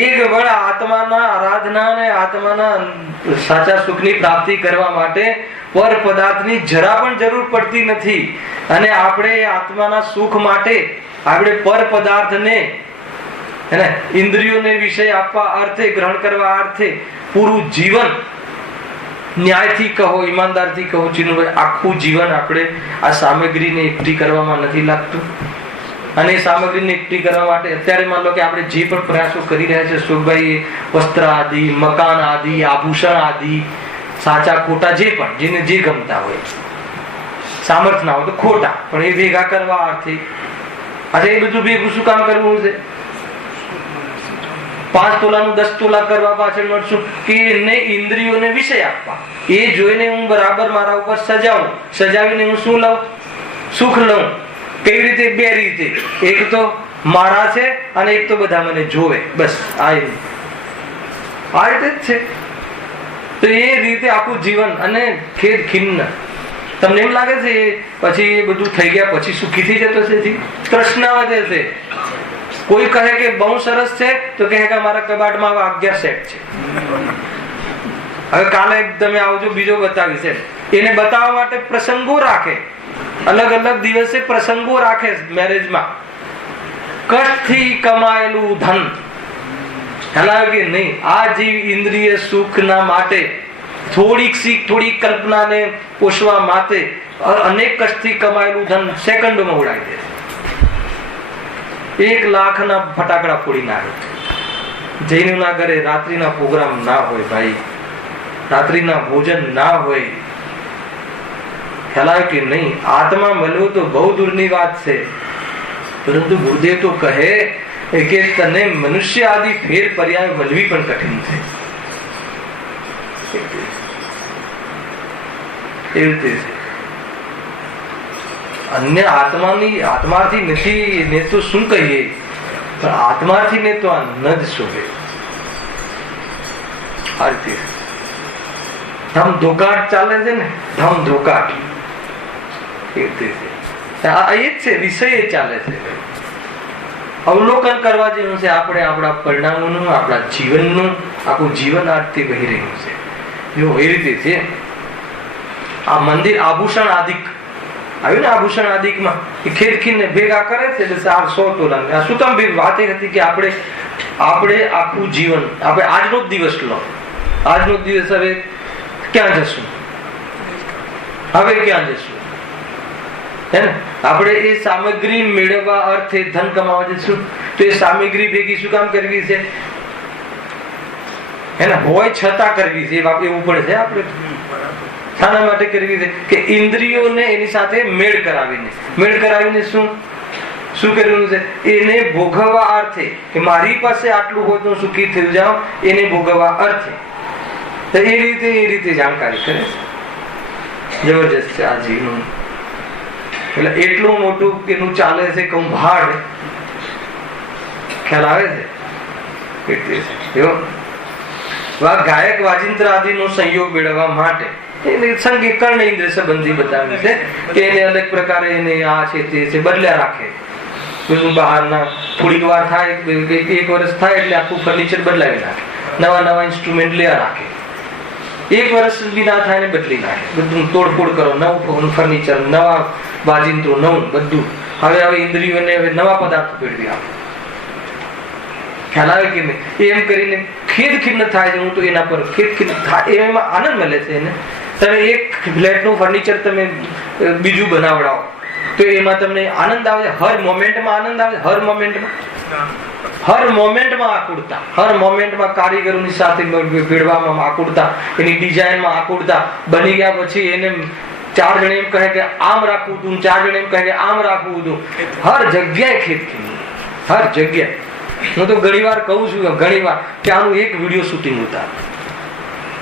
એક વળ આત્માના આરાધના અને આત્માના સાચા સુખની પ્રાપ્તિ કરવા માટે પર પદાર્થની જરા પણ જરૂર પડતી નથી. અને આપણે આત્માના સુખ માટે આપણે પર પદાર્થને ઇન્દ્રિયોને વિષય આપવા અર્થે, ગ્રહણ કરવા અર્થે પૂરું જીવન ન્યાયથી કહો, ઈમાનદારથી કહો ચિનુભાઈ, આખું જીવન આપણે આ સામગ્રીને એકઠી કરવામાં નથી લાગતું? અને એ સામગ્રીને એકઠી કરવા માટે અત્યારે માન લો કે આપણે જે પણ પ્રયાસો કરી રહ્યા છે સુખભાઈ, વસ્ત્ર આદિ, મકાન આદિ, આભૂષણ આદિ, સાચા ખોટા જે પણ જેને જે ગમતા હોય, સામર્થ્ય ના હોય તો ખોટા પણ એ ભેગા કરવા અર્થે આજે એ બધું ભેગું શું કામ કરવું છે? 5 તોલાનું 10 તોલા કરવા પાછળ મળશું કે એને ઇન્દ્રિયોને વિષય આપવા, એ જોઈને હું બરાબર મારા ઉપર સજાવું, સજાવીને હું શું લઉં? સુખ લઉં. કેવી રીતે? 2 રીતે. એક તો મારા છે અને એક તો બધા મને જોવે. બસ આ રીતે જ છે. તો એ રીતે આખું જીવન અને ખેદ ખિન્ન. તમને એમ લાગે છે પછી એ બધું થઈ ગયા પછી સુખી થઈ જતો છે? તૃષ્ણા વધે છે. કોઈ કહે કે બહુ સરસ છે તો કહે કે મારા કબાટમાં 11 સેટ છે. હવે કાલે તમે આવજો બીજો બતાવીશ. એને બતાવવા માટે પ્રસંગો રાખે, અલગ અલગ દિવસે પ્રસંગો રાખે. મેરેજમાં કષ્ટથી કમાયેલું ધન હલાવે કે નહીં, આ જીવ ઇન્દ્રિય સુખના માટે થોડીક શીખ, થોડીક કલ્પનાને પોષવા માટે અનેક કષ્ટથી કમાયેલું ધન સેકન્ડોમાં ઉડાવી દે. 1 લાખના ફટાકડા ફોડી નાખે. જૈનોના ઘરે રાત્રિના પ્રોગ્રામ ના હોય ભાઈ, રાત્રિના ભોજન ના હોય. ખ્યાલ કે નહીં? આત્મા મળ્યો તો બહુ દૂરની વાત છે, પરંતુ ગુરુદેવ તો કહે કે તને મનુષ્ય આદિ ફેર પર્યાય મળવી પણ કઠિન છે. એવી રીતે છે. અન્ય આત્માથી નથી ને તો શું કહીએ, પણ આત્માથી ને તો આ ન જ શોભે. આ રીતે ધમ ધોકાટ ચાલે છે ને, ધમ ધોકાટ એ જ છે. વિષય ચાલે છે. અવલોકન કરવા જેવું છે આપણે આપણા પરિણામોનું, આપણા જીવનનું. આખું જીવન આજથી વહી રહ્યું છે. જો એ રીતે છે. આ મંદિર આભૂષણ આદિક આવ્યું ને, આભૂષણ આદિકમાં ખેદ ખીને ભેગા કરે છે 100 તોલા. આ શું કામ વાત એ હતી કે આપણે આખું જીવન, આપણે આજનો જ દિવસ લો, આજનો જ દિવસ હવે ક્યાં જશું? હવે ક્યાં જશું? હે ને? આપણે એ સામગ્રી મેળવવા અર્થે ધન કમાવા જશું તો એ સામગ્રી ભેગી શું કામ કરવી છે? હે ને? હોય છતાં કરવી છે. એવું પણ છે. આપણે શાના માટે કરવી છે? કે ઇન્દ્રિયોને એની સાથે મેળ કરાવીને શું કરવું છે? એને ભોગવવા અર્થે કે મારી પાસે આટલું હોય તો સુખી થઈ જાઉં, એને ભોગવવા અર્થે. તો એ રીતે જાણકારી કરે. જબરજસ્ત છે આ જીવનું. એટલે એટલું મોટું એનું ચાલે છે કૌભાંડ. ખ્યાલ આવે છે? ગાયક વાજિંત્ર આદિનો સંયોગ મેળવવા માટે સંગીત કર્ણ ઇન્દ્ર સંબંધી બતાવે છે કે એને અલગ પ્રકારે એને આ છે તે છે બદલ્યા રાખે. બહારના થોડીક વાર થાય, 1 વર્ષ થાય એટલે આખું ફર્નિચર બદલાવી નાખે, નવા ઇન્સ્ટ્રુમેન્ટ લેવા રાખે. 1 વર્ષ બી ના થાય ને બદલી નાખે. બધું તોડફોડ કરો, નવું ફર્નિચર, નવા વાજિંત્રો, નવું બધું. હવે ઇન્દ્રિયોને નવા પદાર્થો મેળવી આપે. ખ્યાલ આવે કે નહીં? એમ કરીને ખેદ ખિન્ન થાય છે. હું તો એના પર ખેદ ખિન્ન થાય, એમાં આનંદ મળે છે એને. તમે એક ફ્લેટનું ફર્નિચર તમે બીજું બનાવડાવો તો એમાં તમને આનંદ આવે. હર મોમેન્ટમાં આનંદ આવે. હર મોમેન્ટમાં આકુળતા, હર મોમેન્ટમાં કારીગરોની સાથે ભેળવામાં આકુળતા, એની ડિઝાઇનમાં આકુળતા. બની ગયા પછી એને 4 જણ એમ કહે કે આમ રાખવું હતું, 4 જણ એમ કહે કે આમ રાખવું હતું. હર જગ્યાએ ખેદ ખિન્ન, હર જગ્યાએ. હું તો ઘણી વાર કહું છું કે આનું એક વિડીયો શૂટિંગ ઉતાર.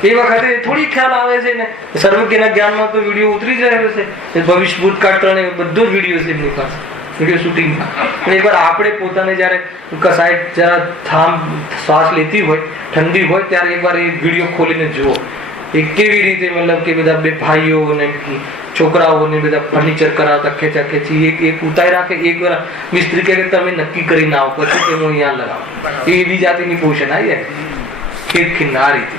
એ વખતે થોડી ખ્યાલ આવે છે ને, સર્વજ્ઞના જ્ઞાનમાં તો વિડીયો ઉતરી જ રહ્યો છે. ભવિષ્ય ભૂતકાળ ત્રણે બધો જ વિડીયો છે એમની પાસે, વિડીયો શૂટિંગ. એકવાર આપણે પોતાને જયારે કસાય જરા શ્વાસ લેતી હોય, ઠંડી હોય, ત્યારે એકવાર એ વિડીયો ખોલીને જુઓ. એ કેવી રીતે મતલબ કે બધા 2 ભાઈઓ અને છોકરાઓને બધા ફર્નિચર કરાવતા, ખેંચી એક ઉતારી રાખે. એકવાર મિસ્ત્રી કહે કે તમે નક્કી કરીને આવો, પછી તે હું અહીંયા લગાવું. એવી જાતિની પોષણ આવી જાય. ખેદ ખિન્ન આ રીતે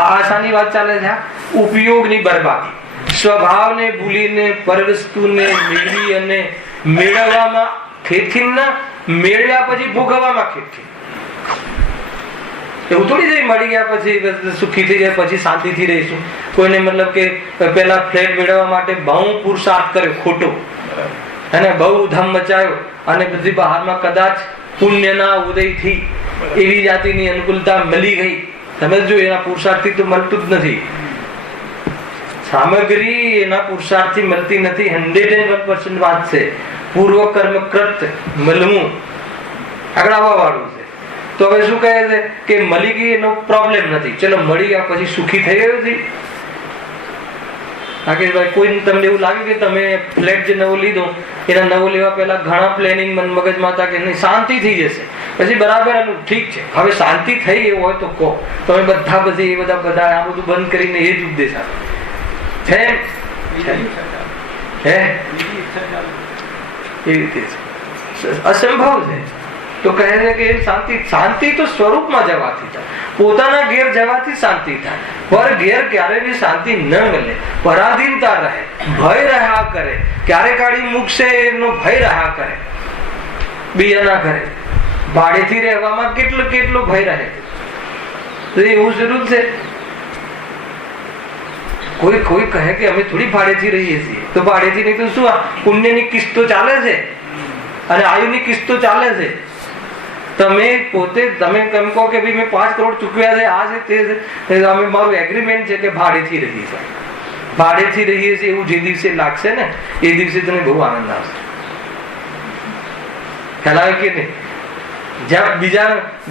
આશાની વાત ચાલે છે. ઉપયોગની બરબાદી, સ્વભાવને ભૂલીને પરવસ્તુને મેળવી અને મેળવવામાં ખેદ ખિન્ન, મેળવ્યા પછી ભોગવવામાં ખેદ ખિન્ન. એવું થોડી જાય મળી ગયા પછી સુખી થઈ જાય પછી શાંતિથી રહીશું. કોઈને મતલબ કે પેલા ફ્લેટ મેળવવા માટે બહુ પુરુષાર્થ કર્યો ખોટો, અને બહુ ધમ મચાયો, અને પછી બહારમાં કદાચ પુણ્યના ઉદયથી એવી જાતિની અનુકૂળતા મળી ગઈ. તમે જો એના પુરુષાર્થથી તો મળતું જ નથી. સામગ્રી એના પુરુષાર્થથી મળતી નથી. 101% વાત છે. પૂર્વ કર્મ કૃત મળવું આગળ આવવા વાળું છે. તો હવે શું કહે છે કે મળી ગઈ એનો પ્રોબ્લેમ નથી. ચલો મળી ગયા પછી સુખી થઈ ગયો છે. રાકેશભાઈ, કોઈ તમને એવું લાગે કે તમે ફ્લેટ જે નવો લીધો એના નવો લેવા પહેલા ઘણા પ્લેનિંગ મન મગજમાં હતા કે નહીં શાંતિ થઈ જશે, પછી બરાબર ઠીક છે હવે શાંતિ થઈ એવું હોય તો કહો. તમે બધા પછી એ બધા આ બધું બંધ કરીને એ જ ઉપદેશ આપે છે. હે એ રીતે અસંભવ છે. તો કહે છે કે શાંતિ તો સ્વરૂપમાં જવાથી થાય, પોતાના ઘેર જવાથી શાંતિ થાય. પર ઘેર ક્યારે બી શાંતિ ન મળે, પરાધીનતા રહે, ભય રહ્યા કરે. ક્યારે કાઢી મૂકશે એનો ભય રહ્યા કરે. બીજાના ઘરે ભાડેથી રહેવામાં કેટલો ભય રહે. તો એવું જરૂર છે. કોઈ કહે કે અમે થોડી ભાડેથી રહીએ છીએ, તો ભાડેથી નહીં તો શું, પુણ્યની કિસ્તો ચાલે છે અને આયુની કિસ્તો ચાલે છે. તમે પોતે તમે કેમ કહો કે ભાઈ મેં 5 કરોડ ચૂકવ્યા છે, આ છે તે છે, અમે મારું એગ્રીમેન્ટ છે કે ભાડેથી રહીએ છીએ. ભાડેથી રહીએ છીએ એવું જે દિવસે લાગશે ને એ દિવસે તને બહુ આનંદ આવશે. ખ્યાલ આવે કે નહીં? જ્યાં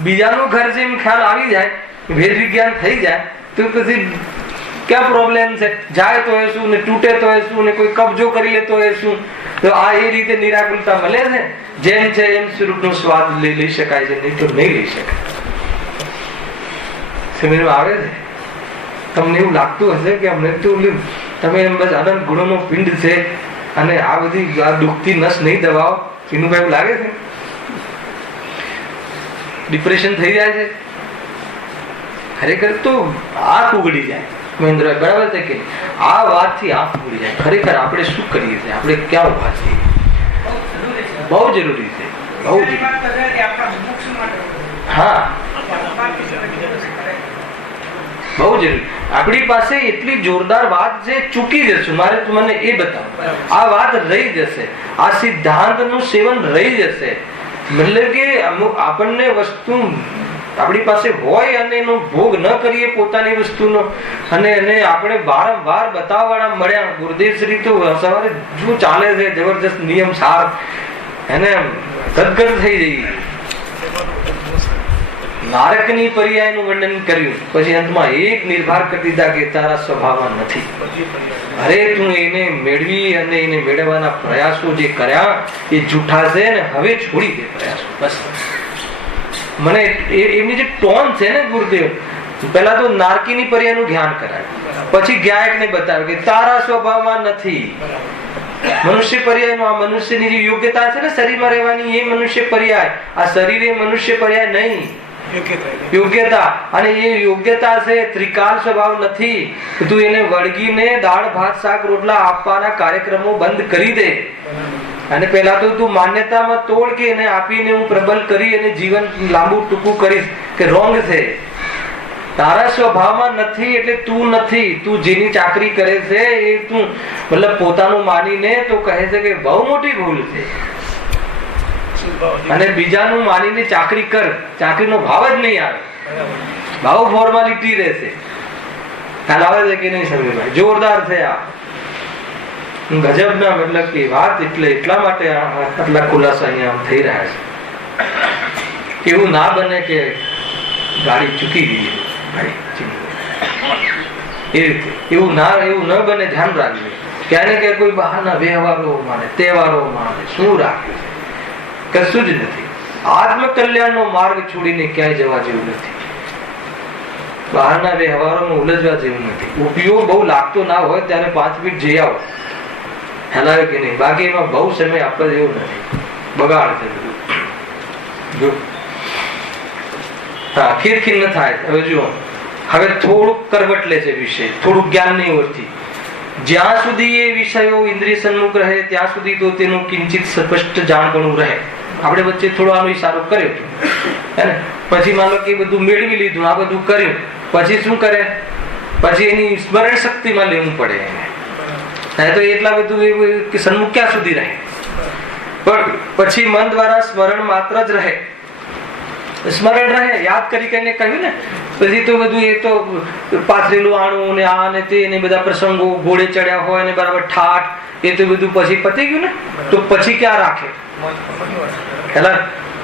બીજાનું ઘર છે એમ ખ્યાલ આવી જાય, ભેદ વિજ્ઞાન થઈ જાય તો પછી ક્યાં પ્રોબ્લેમ છે? જાય તો એ શું ને તૂટે તો એ શું ને કોઈ કબજો કરી લે તો એ શું? તો આ એ રીતે નિરાકુલતા મળે છે. જેમ છે એમ સ્વરૂપનો સ્વાદ લઈ શકાય છે, નહીં તો નહીં લઈ શકાય. સમજમાં આવે છે? તમને એવું લાગતું હશે કે અમને તો તમે એમ બસ અનંત ગુણોનો પિંડ છે અને આ બધી આ દુઃખથી નસ નહીં દબાવો, એનું કઈ એવું લાગે છે? ડિપ્રેશન થઈ જાય છે. ખરેખર તો આંખ ઉગડી જાય. મહેન્દ્રભાઈ બરાબર છે કે આ વાતથી આંખ ઉગડી જાય. ખરેખર આપણે શું કરીએ છીએ, આપણે ક્યાં ઉભા છીએ? બહુ જરૂરી છે, બહુ જરૂરી. હા, બહુ જરૂરી. આપણી પાસે એટલી જોરદાર વાત છે, ચૂકી જશું. મારે મને એ બતાવો, આ વાત રહી જશે, આ સિદ્ધાંતનું સેવન રહી જશે. મતલબ કે આપણને વસ્તુ આપણી પાસે હોય અને એનો ભોગ ન કરીએ પોતાની વસ્તુનો, અને એને આપણે વારંવાર બતાવવા વાળા મળ્યા. ગુરુદેવ શ્રી તો સવારે શું ચાલે છે જબરજસ્ત નિયમ સાર, એને ગદગદ થઈ જઈએ. નારકની પર્યાયનું વર્ણન કર્યું, પછી અંતમાં એક નિર્ધાર કરી દીધા કે તારા સ્વભાવમાં નથી. અરે તું એને મેળવી અને એને મેળવવાના પ્રયાસો જે કર્યા એ જૂઠા છે ને હવે છોડી દે પ્રયાસો. બસ મને એમની જે ટોન છે ને ગુરુદેવ, પેલા તો નારકીની પર્યાયનું જ્ઞાન કરાય, પછી ગાયકને બતાવે કે તારા સ્વભાવમાં નથી. મનુષ્ય પર્યાયનો આ મનુષ્યની જે યોગ્યતા છે ને શરીરમાં રહેવાની, એ મનુષ્ય પર્યાય. આ શરીર એ મનુષ્ય પર્યાય નહીં, યોગ્યતા. અને એ યોગ્યતા છે, ત્રિકાલ સ્વભાવ નથી. તું એને વળગીને દાળ ભાત શાક રોટલા આપવાના કાર્યક્રમો બંધ કરી દે. અને પેલા તો તું માન્યતામાં તોડ કે એને આપીને હું પ્રબલ કરી અને જીવન લાંબુ ટૂંકું કરીશ કે રોંગ છે. તારા સ્વભાવમાં નથી એટલે તું નથી. તું જેની ચાકરી કરે છે એ તું મતલબ પોતાનું માનીને તો કહે છે કે બહુ મોટી ભૂલ છે. અને બીજાનું માનીને ચાકરી કર, ચાકરીનો ભાવ જ નહીં આવે, ભાવ ફોર્માલિટી રહેશે. ખ્યાલ આવે છે કે નહીં સમજભાઈ? જોરદાર છે આ ગજબના મતલબ કે વાત. એટલા માટે આટલા ખુલાસા અહીંયા થઈ રહ્યા છે. એવું ના બને કે ગાડી ચૂકી ગઈ, એ રીતે એવું ન બને. ધ્યાન રાખજો. ક્યારે ને ક્યારે કોઈ બહારના વ્યવહારો માને, તહેવારો માને, શું રાખ્યું છે? કશું જ નથી. આત્મકલ્યાણનો માર્ગ છોડીને ક્યાંય જવા જેવું નથી. બહારના વ્યવહારોમાં ઉલઝવા જેવું નથી. ઉપયોગ બહુ લાગતો ના હોય ત્યારે 5 મિનિટ જઈ આવો, હલાવે કે નહીં. બાકી એમાં બહુ સમય આપવા જેવું નથી, બગાડ છે બધું. હા, ખીર ન થાય. હવે જુઓ, હવે થોડુંક કરવટ લે છે વિષય, થોડુંક જ્ઞાનની ઓરથી. જ્યાં સુધી એ વિષયો ઇન્દ્રિય સન્મુખ રહે ત્યાં સુધી તો તેનું કિંચિત સ્પષ્ટ જાણપણું રહે. આપણે વચ્ચે થોડો આનો ઈશારો કર્યો હે ને, પછી માનો કે બધું મેળવી લીધું, આ બધું કર્યું, પછી શું કરે? પછી એની સ્મરણ શક્તિમાં લેવું પડે એને. તો એટલા બધું સન્મુખ ક્યાં સુધી રહે? પણ પછી મન દ્વારા સ્મરણ માત્ર જ રહે, સ્મરણ રહે, યાદ કરી કરીને કહ્યું ને. પછી તો બધું એ તો પાથરેલું આણું ને આ ને તે ને બધા પ્રસંગો, ઘોડે ચડ્યા હોય ને બરાબર ઠાઠ, એ તો બધું પછી પતી ગયું ને. તો પછી ક્યાં રાખે?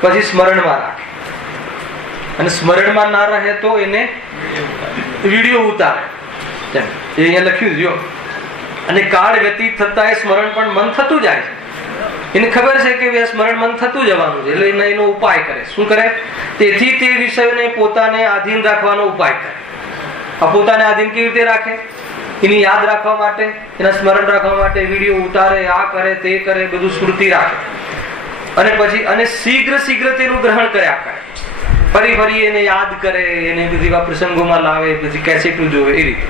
પછી સ્મરણમાં રાખે. અને સ્મરણમાં ના રહે તો એને વિડીયો ઉતારે. એ અહીંયા લખ્યું જો. અને કાળ વ્યતીત થતા એ સ્મરણ પણ મન થતું જાય છે. એને ખબર છે કે સ્મરણ મન થતું જવાનું છે, એટલે એનો ઉપાય કરે. શું કરે? તેથી તે વિષયોને પોતાને આધીન રાખવાનો ઉપાય કરે. આ પોતાને આધીન કેવી રીતે રાખે? એની યાદ રાખવા માટે, એના સ્મરણ રાખવા માટે વિડીયો ઉતારે, આ કરે તે કરે, બધું સ્મૃતિ રાખે. અને પછી અને શીઘ્ર તેનું ગ્રહણ કર્યા કરે. ફરી એને યાદ કરે, એને બધી પ્રસંગોમાં લાવે, પછી કેસેટો જોવે, એ રીતે.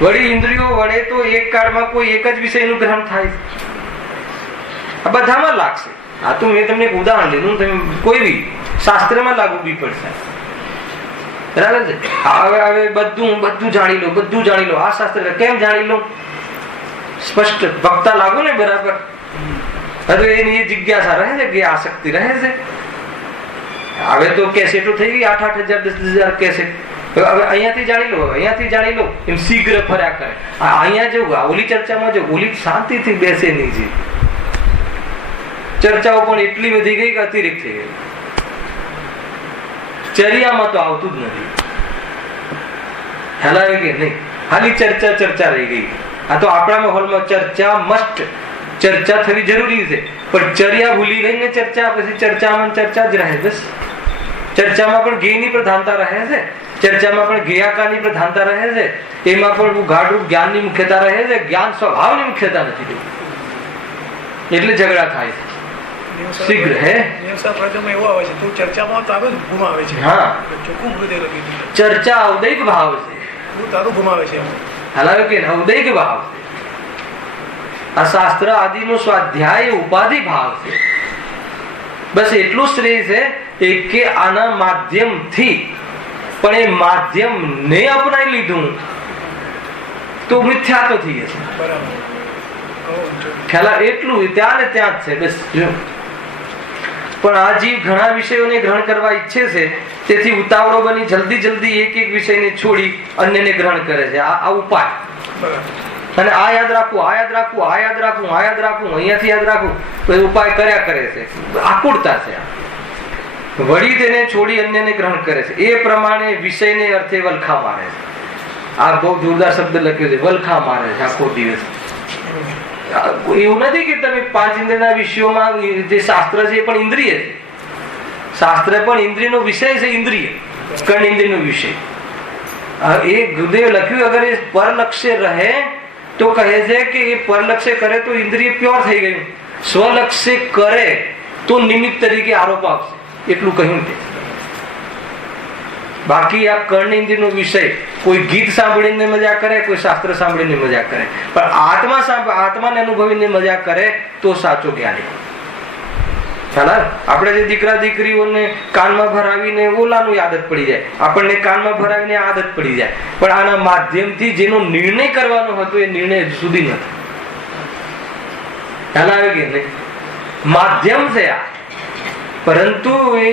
વળી ઇન્દ્રિયો વડે તો એક કાળમાં કોઈ એક જ વિષયનું ગ્રહણ થાય. આ બધામાં લાગશે. આ તો મેં તમને એક ઉદાહરણ લીધું, તમે કોઈ બી શાસ્ત્રમાં લાગુ બી પડશે. બરાબર છે? હવે બધું જાણી લો, બધું જાણી લો. આ શાસ્ત્ર કેમ જાણી લો? સ્પષ્ટ વક્તા લાગુ ને બરાબર. હવે એની જિજ્ઞાસા રહે છે, કે આસક્તિ રહે છે. હવે તો કેસેટો થઈ ગઈ 8,000 10,000 કેસેટ. હવે અહીંયાથી જાણી લો, અહીંયાથી જાણી લો, એમ શીઘ્ર ફર્યા કરે. અહીંયા જવું, ઓલી ચર્ચામાં જવું, ઓલી શાંતિથી બેસે નહીં. છે ચર્ચાઓ પણ એટલી વધી ગઈ કે અતિરિક્ત થઈ ગઈ. ચર્યામાં તો આવતું જ નથી. ખ્યાલ આવે કે નહીં? ખાલી ચર્ચા રહી ગઈ. આ તો આપણા માહોલમાં ચર્ચા થવી જરૂરી છે, પણ ચર્યા ભૂલી ગઈ ને ચર્ચા. પછી ચર્ચામાં ચર્ચા જ રહે. બસ ચર્ચામાં પણ ગેયની પ્રધાનતા રહે છે, ચર્ચામાં પણ ગેયાકારની પ્રધાનતા રહે છે, એમાં પણ ગાઢ જ્ઞાનની મુખ્યતા રહે છે, જ્ઞાન સ્વભાવની મુખ્યતા નથી. એટલે ઝઘડા થાય છે. શીઘ્ર હે ચર્ચા ઔદૈક ભાવ છે. હાલાવે કે ઔદૈક ભાવ છે. આ શાસ્ત્ર આદિનો સ્વાધ્યાય ઉપાધિ ભાવ છે. બસ એટલું શ્રેય છે કે આના માધ્યમથી, પણ એ માધ્યમ ને અપનાવી લીધું તો મિથ્યા તો થઈ જશે. ખ્યાલ એટલું ત્યાં ને ત્યાં જ છે. બસ જો. પણ આ જીવ ઘણા વિષયોને ગ્રહણ કરવા ઈચ્છે છે, તેથી ઉતાવળો બની જલ્દી એક વિષયને છોડી અન્યને ગ્રહણ કરે છે. આ ઉપાય. અને આ યાદ રાખવું, આ યાદ રાખવું, આ યાદ રાખવું, આ યાદ રાખવું, અહીંયાથી યાદ રાખવું, તો ઉપાય કર્યા કરે છે. આકુળતા છે. વળી તેને છોડી અન્યને ગ્રહણ કરે છે. એ પ્રમાણે વિષયને અર્થે વલખા મારે છે. આ બહુ જોરદાર શબ્દ લખ્યો છે, વલખા મારે છે આખો દિવસ. એવું નથી કે તમે 5 ઇન્દ્રિયના વિષયોમાં જે શાસ્ત્ર છે એ પણ ઇન્દ્રિય છે. શાસ્ત્ર પણ ઇન્દ્રિયનો વિષય છે. ઇન્દ્રિય કર્ણ ઇન્દ્રિયનો વિષય. એ ગુરુદેવ લખ્યું, અગર એ પરલક્ષ્ય રહે તો કહે છે કે એ પરલક્ષ્ય કરે તો ઇન્દ્રિય પ્યોર થઈ ગયું. સ્વલક્ષ્ય કરે તો નિમિત્ત તરીકે આરોપ આવશે. એટલું કહ્યું છે. બાકી આ કર્ણ ઇન્દ્રિયનો વિષય, કોઈ ગીત સાંભળીને મજા કરે, કોઈ શાસ્ત્ર સાંભળીને મજા કરે, પણ આત્માને અનુભવીને મજા કરે તો સાચો જ્ઞાની. આપણે જે દીકરા દીકરીઓને કાનમાં ભરાવીને ઓલાનું આદત પડી જાય, આપણને કાનમાં ભરાવીને આદત પડી જાય, પણ આના માધ્યમથી જેનો નિર્ણય કરવાનો હતો એ નિર્ણય સુધી નથી. ખ્યાલ આવે કે નહીં? માધ્યમ છે આ, પરંતુ એ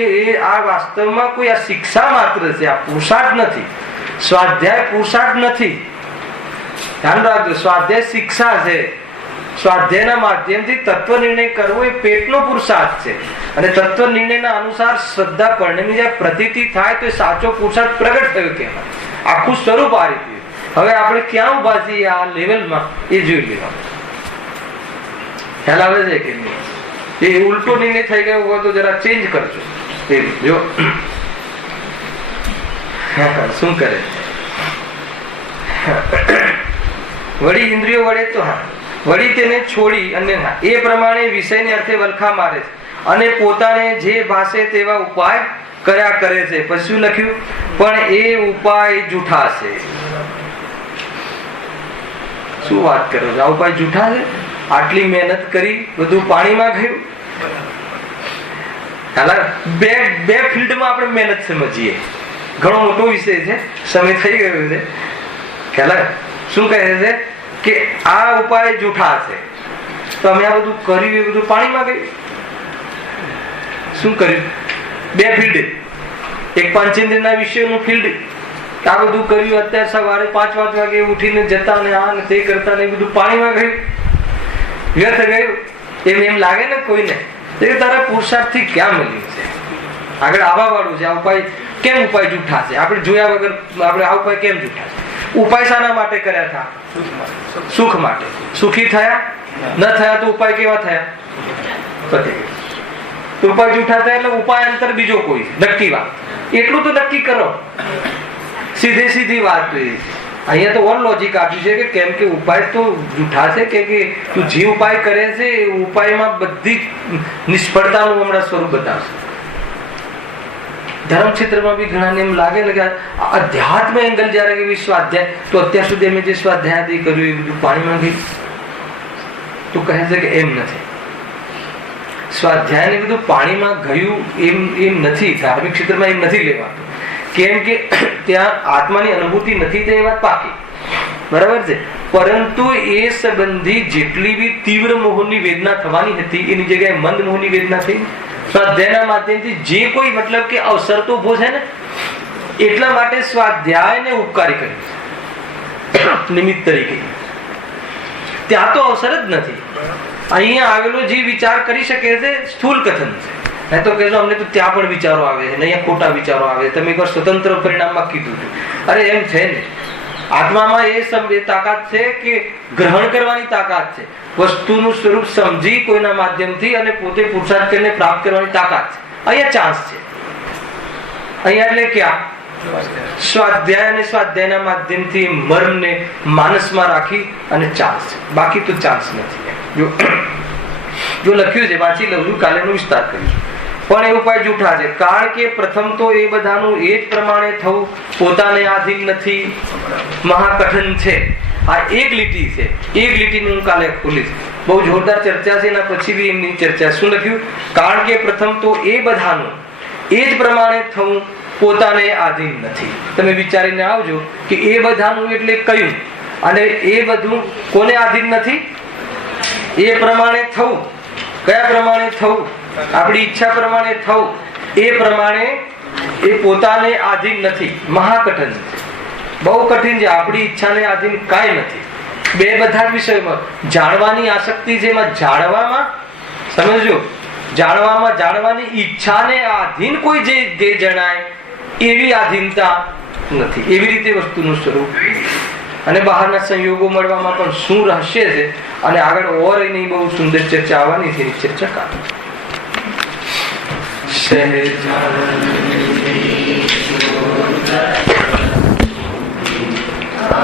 આ વાસ્તવમાં કોઈ આ શિક્ષા માત્ર છે. આ પુરુષાર્થ નથી. સ્વાધ્યાય પુરુષાર્થ નથી. ધ્યાન રાખજો, સ્વાધ્યાય શિક્ષા છે. સ્વાધ્યાયના માધ્યમથી તત્વ નિર્ણય કરવો એ પેટનો પુરુષાર્થ છે. અને તત્વ નિર્ણયના અનુસાર શ્રદ્ધા પરિણમી જાય, પ્રતીતિ થાય તો એ સાચો પુરુષાર્થ પ્રગટ થયો કહેવાય. આખું સ્વરૂપ આ રીતે. હવે આપણે ક્યાં ઉભા છીએ આ લેવલમાં એ જોઈ લેવાનું. ખ્યાલ આવે છે કે નહીં? એ ઉલટો નિર્ણય થઈ ગયો હોય તો જરા ચેન્જ કરજો. જો શું કરે? વળી ઇન્દ્રિયો વડે તો વળી તેને છોડી અને એ પ્રમાણે વિષયને અર્થે વલખા મારે છે અને પોતાને જે ભાષે તેવા ઉપાય કર્યા કરે છે. પછી શું લખ્યું? પણ એ ઉપાય જૂઠા છે. શું વાત કરો છો? આ ઉપાય જૂઠા છે? આટલી મહેનત કરી, બધું પાણીમાં ગયું. બે ફિલ્ડમાં આપણે મહેનત સમજીએ. ઘણો મોટો વિષય છે, સમય થઈ ગયો છે. ખ્યાલ શું કહે છે કે આ ઉપાય જૂઠા છે, તો અમે આ બધું કર્યું, એ બધું પાણીમાં ગયું. શું કર્યું? બે ફિલ્ડ, એક પંચેન્દ્રના વિષયનું ફિલ્ડ, આ બધું કર્યું. અત્યારે સવારે 5 વાગે ઉઠીને જતા ને આ ને તે કરતા ને બધું પાણીમાં ગયું, વ્યર્થ ગયું. એમ લાગે ને કોઈને તારા પુરુષાર્થથી ક્યાં મળ્યું છે? આગળ આવવા વાળું છે. આ ઉપાય કેમ ઉપાય જૂઠા છે? આપણે જોયા વગર આપણે આ ઉપાય કેમ જૂઠા છે? ઉપાય શાના માટે કર્યા હતા? સુખ માટે. સુખી થયા? ન થયા તો ઉપાય કેવા થયા? ઉપાય જૂઠા થયા એટલે ઉપાય અંતર બીજો કોઈ નક્કી વાત. એટલું તો નક્કી કરો. સીધી વાત તો એ છે. અહીંયા તો ઓર લોજિક આપ્યું છે કે કેમ કે ઉપાય તો જૂઠા છે કે તું જે ઉપાય કરે છે એ ઉપાયમાં બધી નિષ્ફળતાનું હમણાં સ્વરૂપ બતાવશે. ધર્મ ક્ષેત્રમાં બી ઘણાને એમ લાગે ને કે અધ્યાત્મ એંગલ જયારે સ્વાધ્યાય, તો અત્યાર સુધી અમે જે સ્વાધ્યાય કર્યું એ બધું પાણીમાં ગયું. તો કહે છે કે એમ નથી. સ્વાધ્યાય ને બધું પાણીમાં ગયું એમ નથી. ધાર્મિક ક્ષેત્રમાં એમ નથી લેવાતું. કેમ કે ત્યાં આત્માની અનુભૂતિ નથી, તે વાત પાકી, બરાબર છે. પરંતુ એ સંબંધી જેટલી બી તીવ્ર મોહની વેદના થવાની હતી એની જગ્યાએ મંદ મોહની વેદના થઈ. સ્વાધ્યાયના માધ્યમથી જે કોઈ મતલબ કે અવસર તો ઉભો છે ને, એટલા માટે સ્વાધ્યાયને ઉપકારી કર્યું નિમિત્ત તરીકે. ત્યાં તો અવસર જ નથી. અહીંયા આવેલો જે વિચાર કરી શકે છે સ્થૂલ કથન છે. તો કહેજો અમને તો ત્યાં પણ વિચારો આવે છે, અહીંયા ખોટા વિચારો આવે છે. તમે એકવાર સ્વતંત્ર પરિણામમાં કીધું હતું. અરે એમ છે ને, આત્મામાં એ તાકાત છે કે ગ્રહણ કરવાની તાકાત છે. વસ્તુનું સ્વરૂપ સમજી કોઈના માધ્યમથી અને પોતે પુરુષાર્થ કરીને પ્રાપ્ત કરવાની તાકાત છે. અહીંયા ચાન્સ છે. અહીંયા એટલે ક્યાં? સ્વાધ્યાય અને સ્વાધ્યાયના માધ્યમથી મર્મને માનસમાં રાખી અને ચાન્સ છે. બાકી તો ચાન્સ નથી. જો લખ્યું છે, વાંચી લઉં છું, કાલે એનો વિસ્તાર કરીશું. પણ એ ઉપાય જૂઠા છે. કારણ કે પ્રથમ તો એ બધાનું એ જ પ્રમાણે થવું પોતાને આધીન નથી, મહાકઠન છે. આ એક લીટી છે. એક લીટીને હું કાલે ખોલીશ. બહુ જોરદાર ચર્ચા છે. એના પછી બી એમની ચર્ચા. શું લખ્યું? કારણ કે પ્રથમ તો એ બધાનું એ જ પ્રમાણે થવું પોતાને આધીન નથી. તમે વિચારીને આવજો કે એ બધાનું એટલે કયું, અને એ બધું કોને આધીન નથી? એ પ્રમાણે થવું. કયા પ્રમાણે થવું? આપણી ઈચ્છા પ્રમાણે થવું. એ પ્રમાણે એ પોતાને આધીન નથી. મહાકઠિન છે, બહુ કઠિન છે. આપણી ઈચ્છાને આધીન કાંઈ નથી. બે બધા વિષયમાં જાણવાની આસક્તિ છે, એમાં જાણવામાં સમજો, જાણવાની ઈચ્છાને આધીન કોઈ જે જણાય એવી આધીનતા નથી. એવી રીતે વસ્તુનું સ્વરૂપ અને બહારના સંયોગો મળવામાં પણ શું રહસ્ય છે, અને આગળ ઓર એની બહુ સુંદર ચર્ચા આવવાની છે. ચર્ચા કાઢો.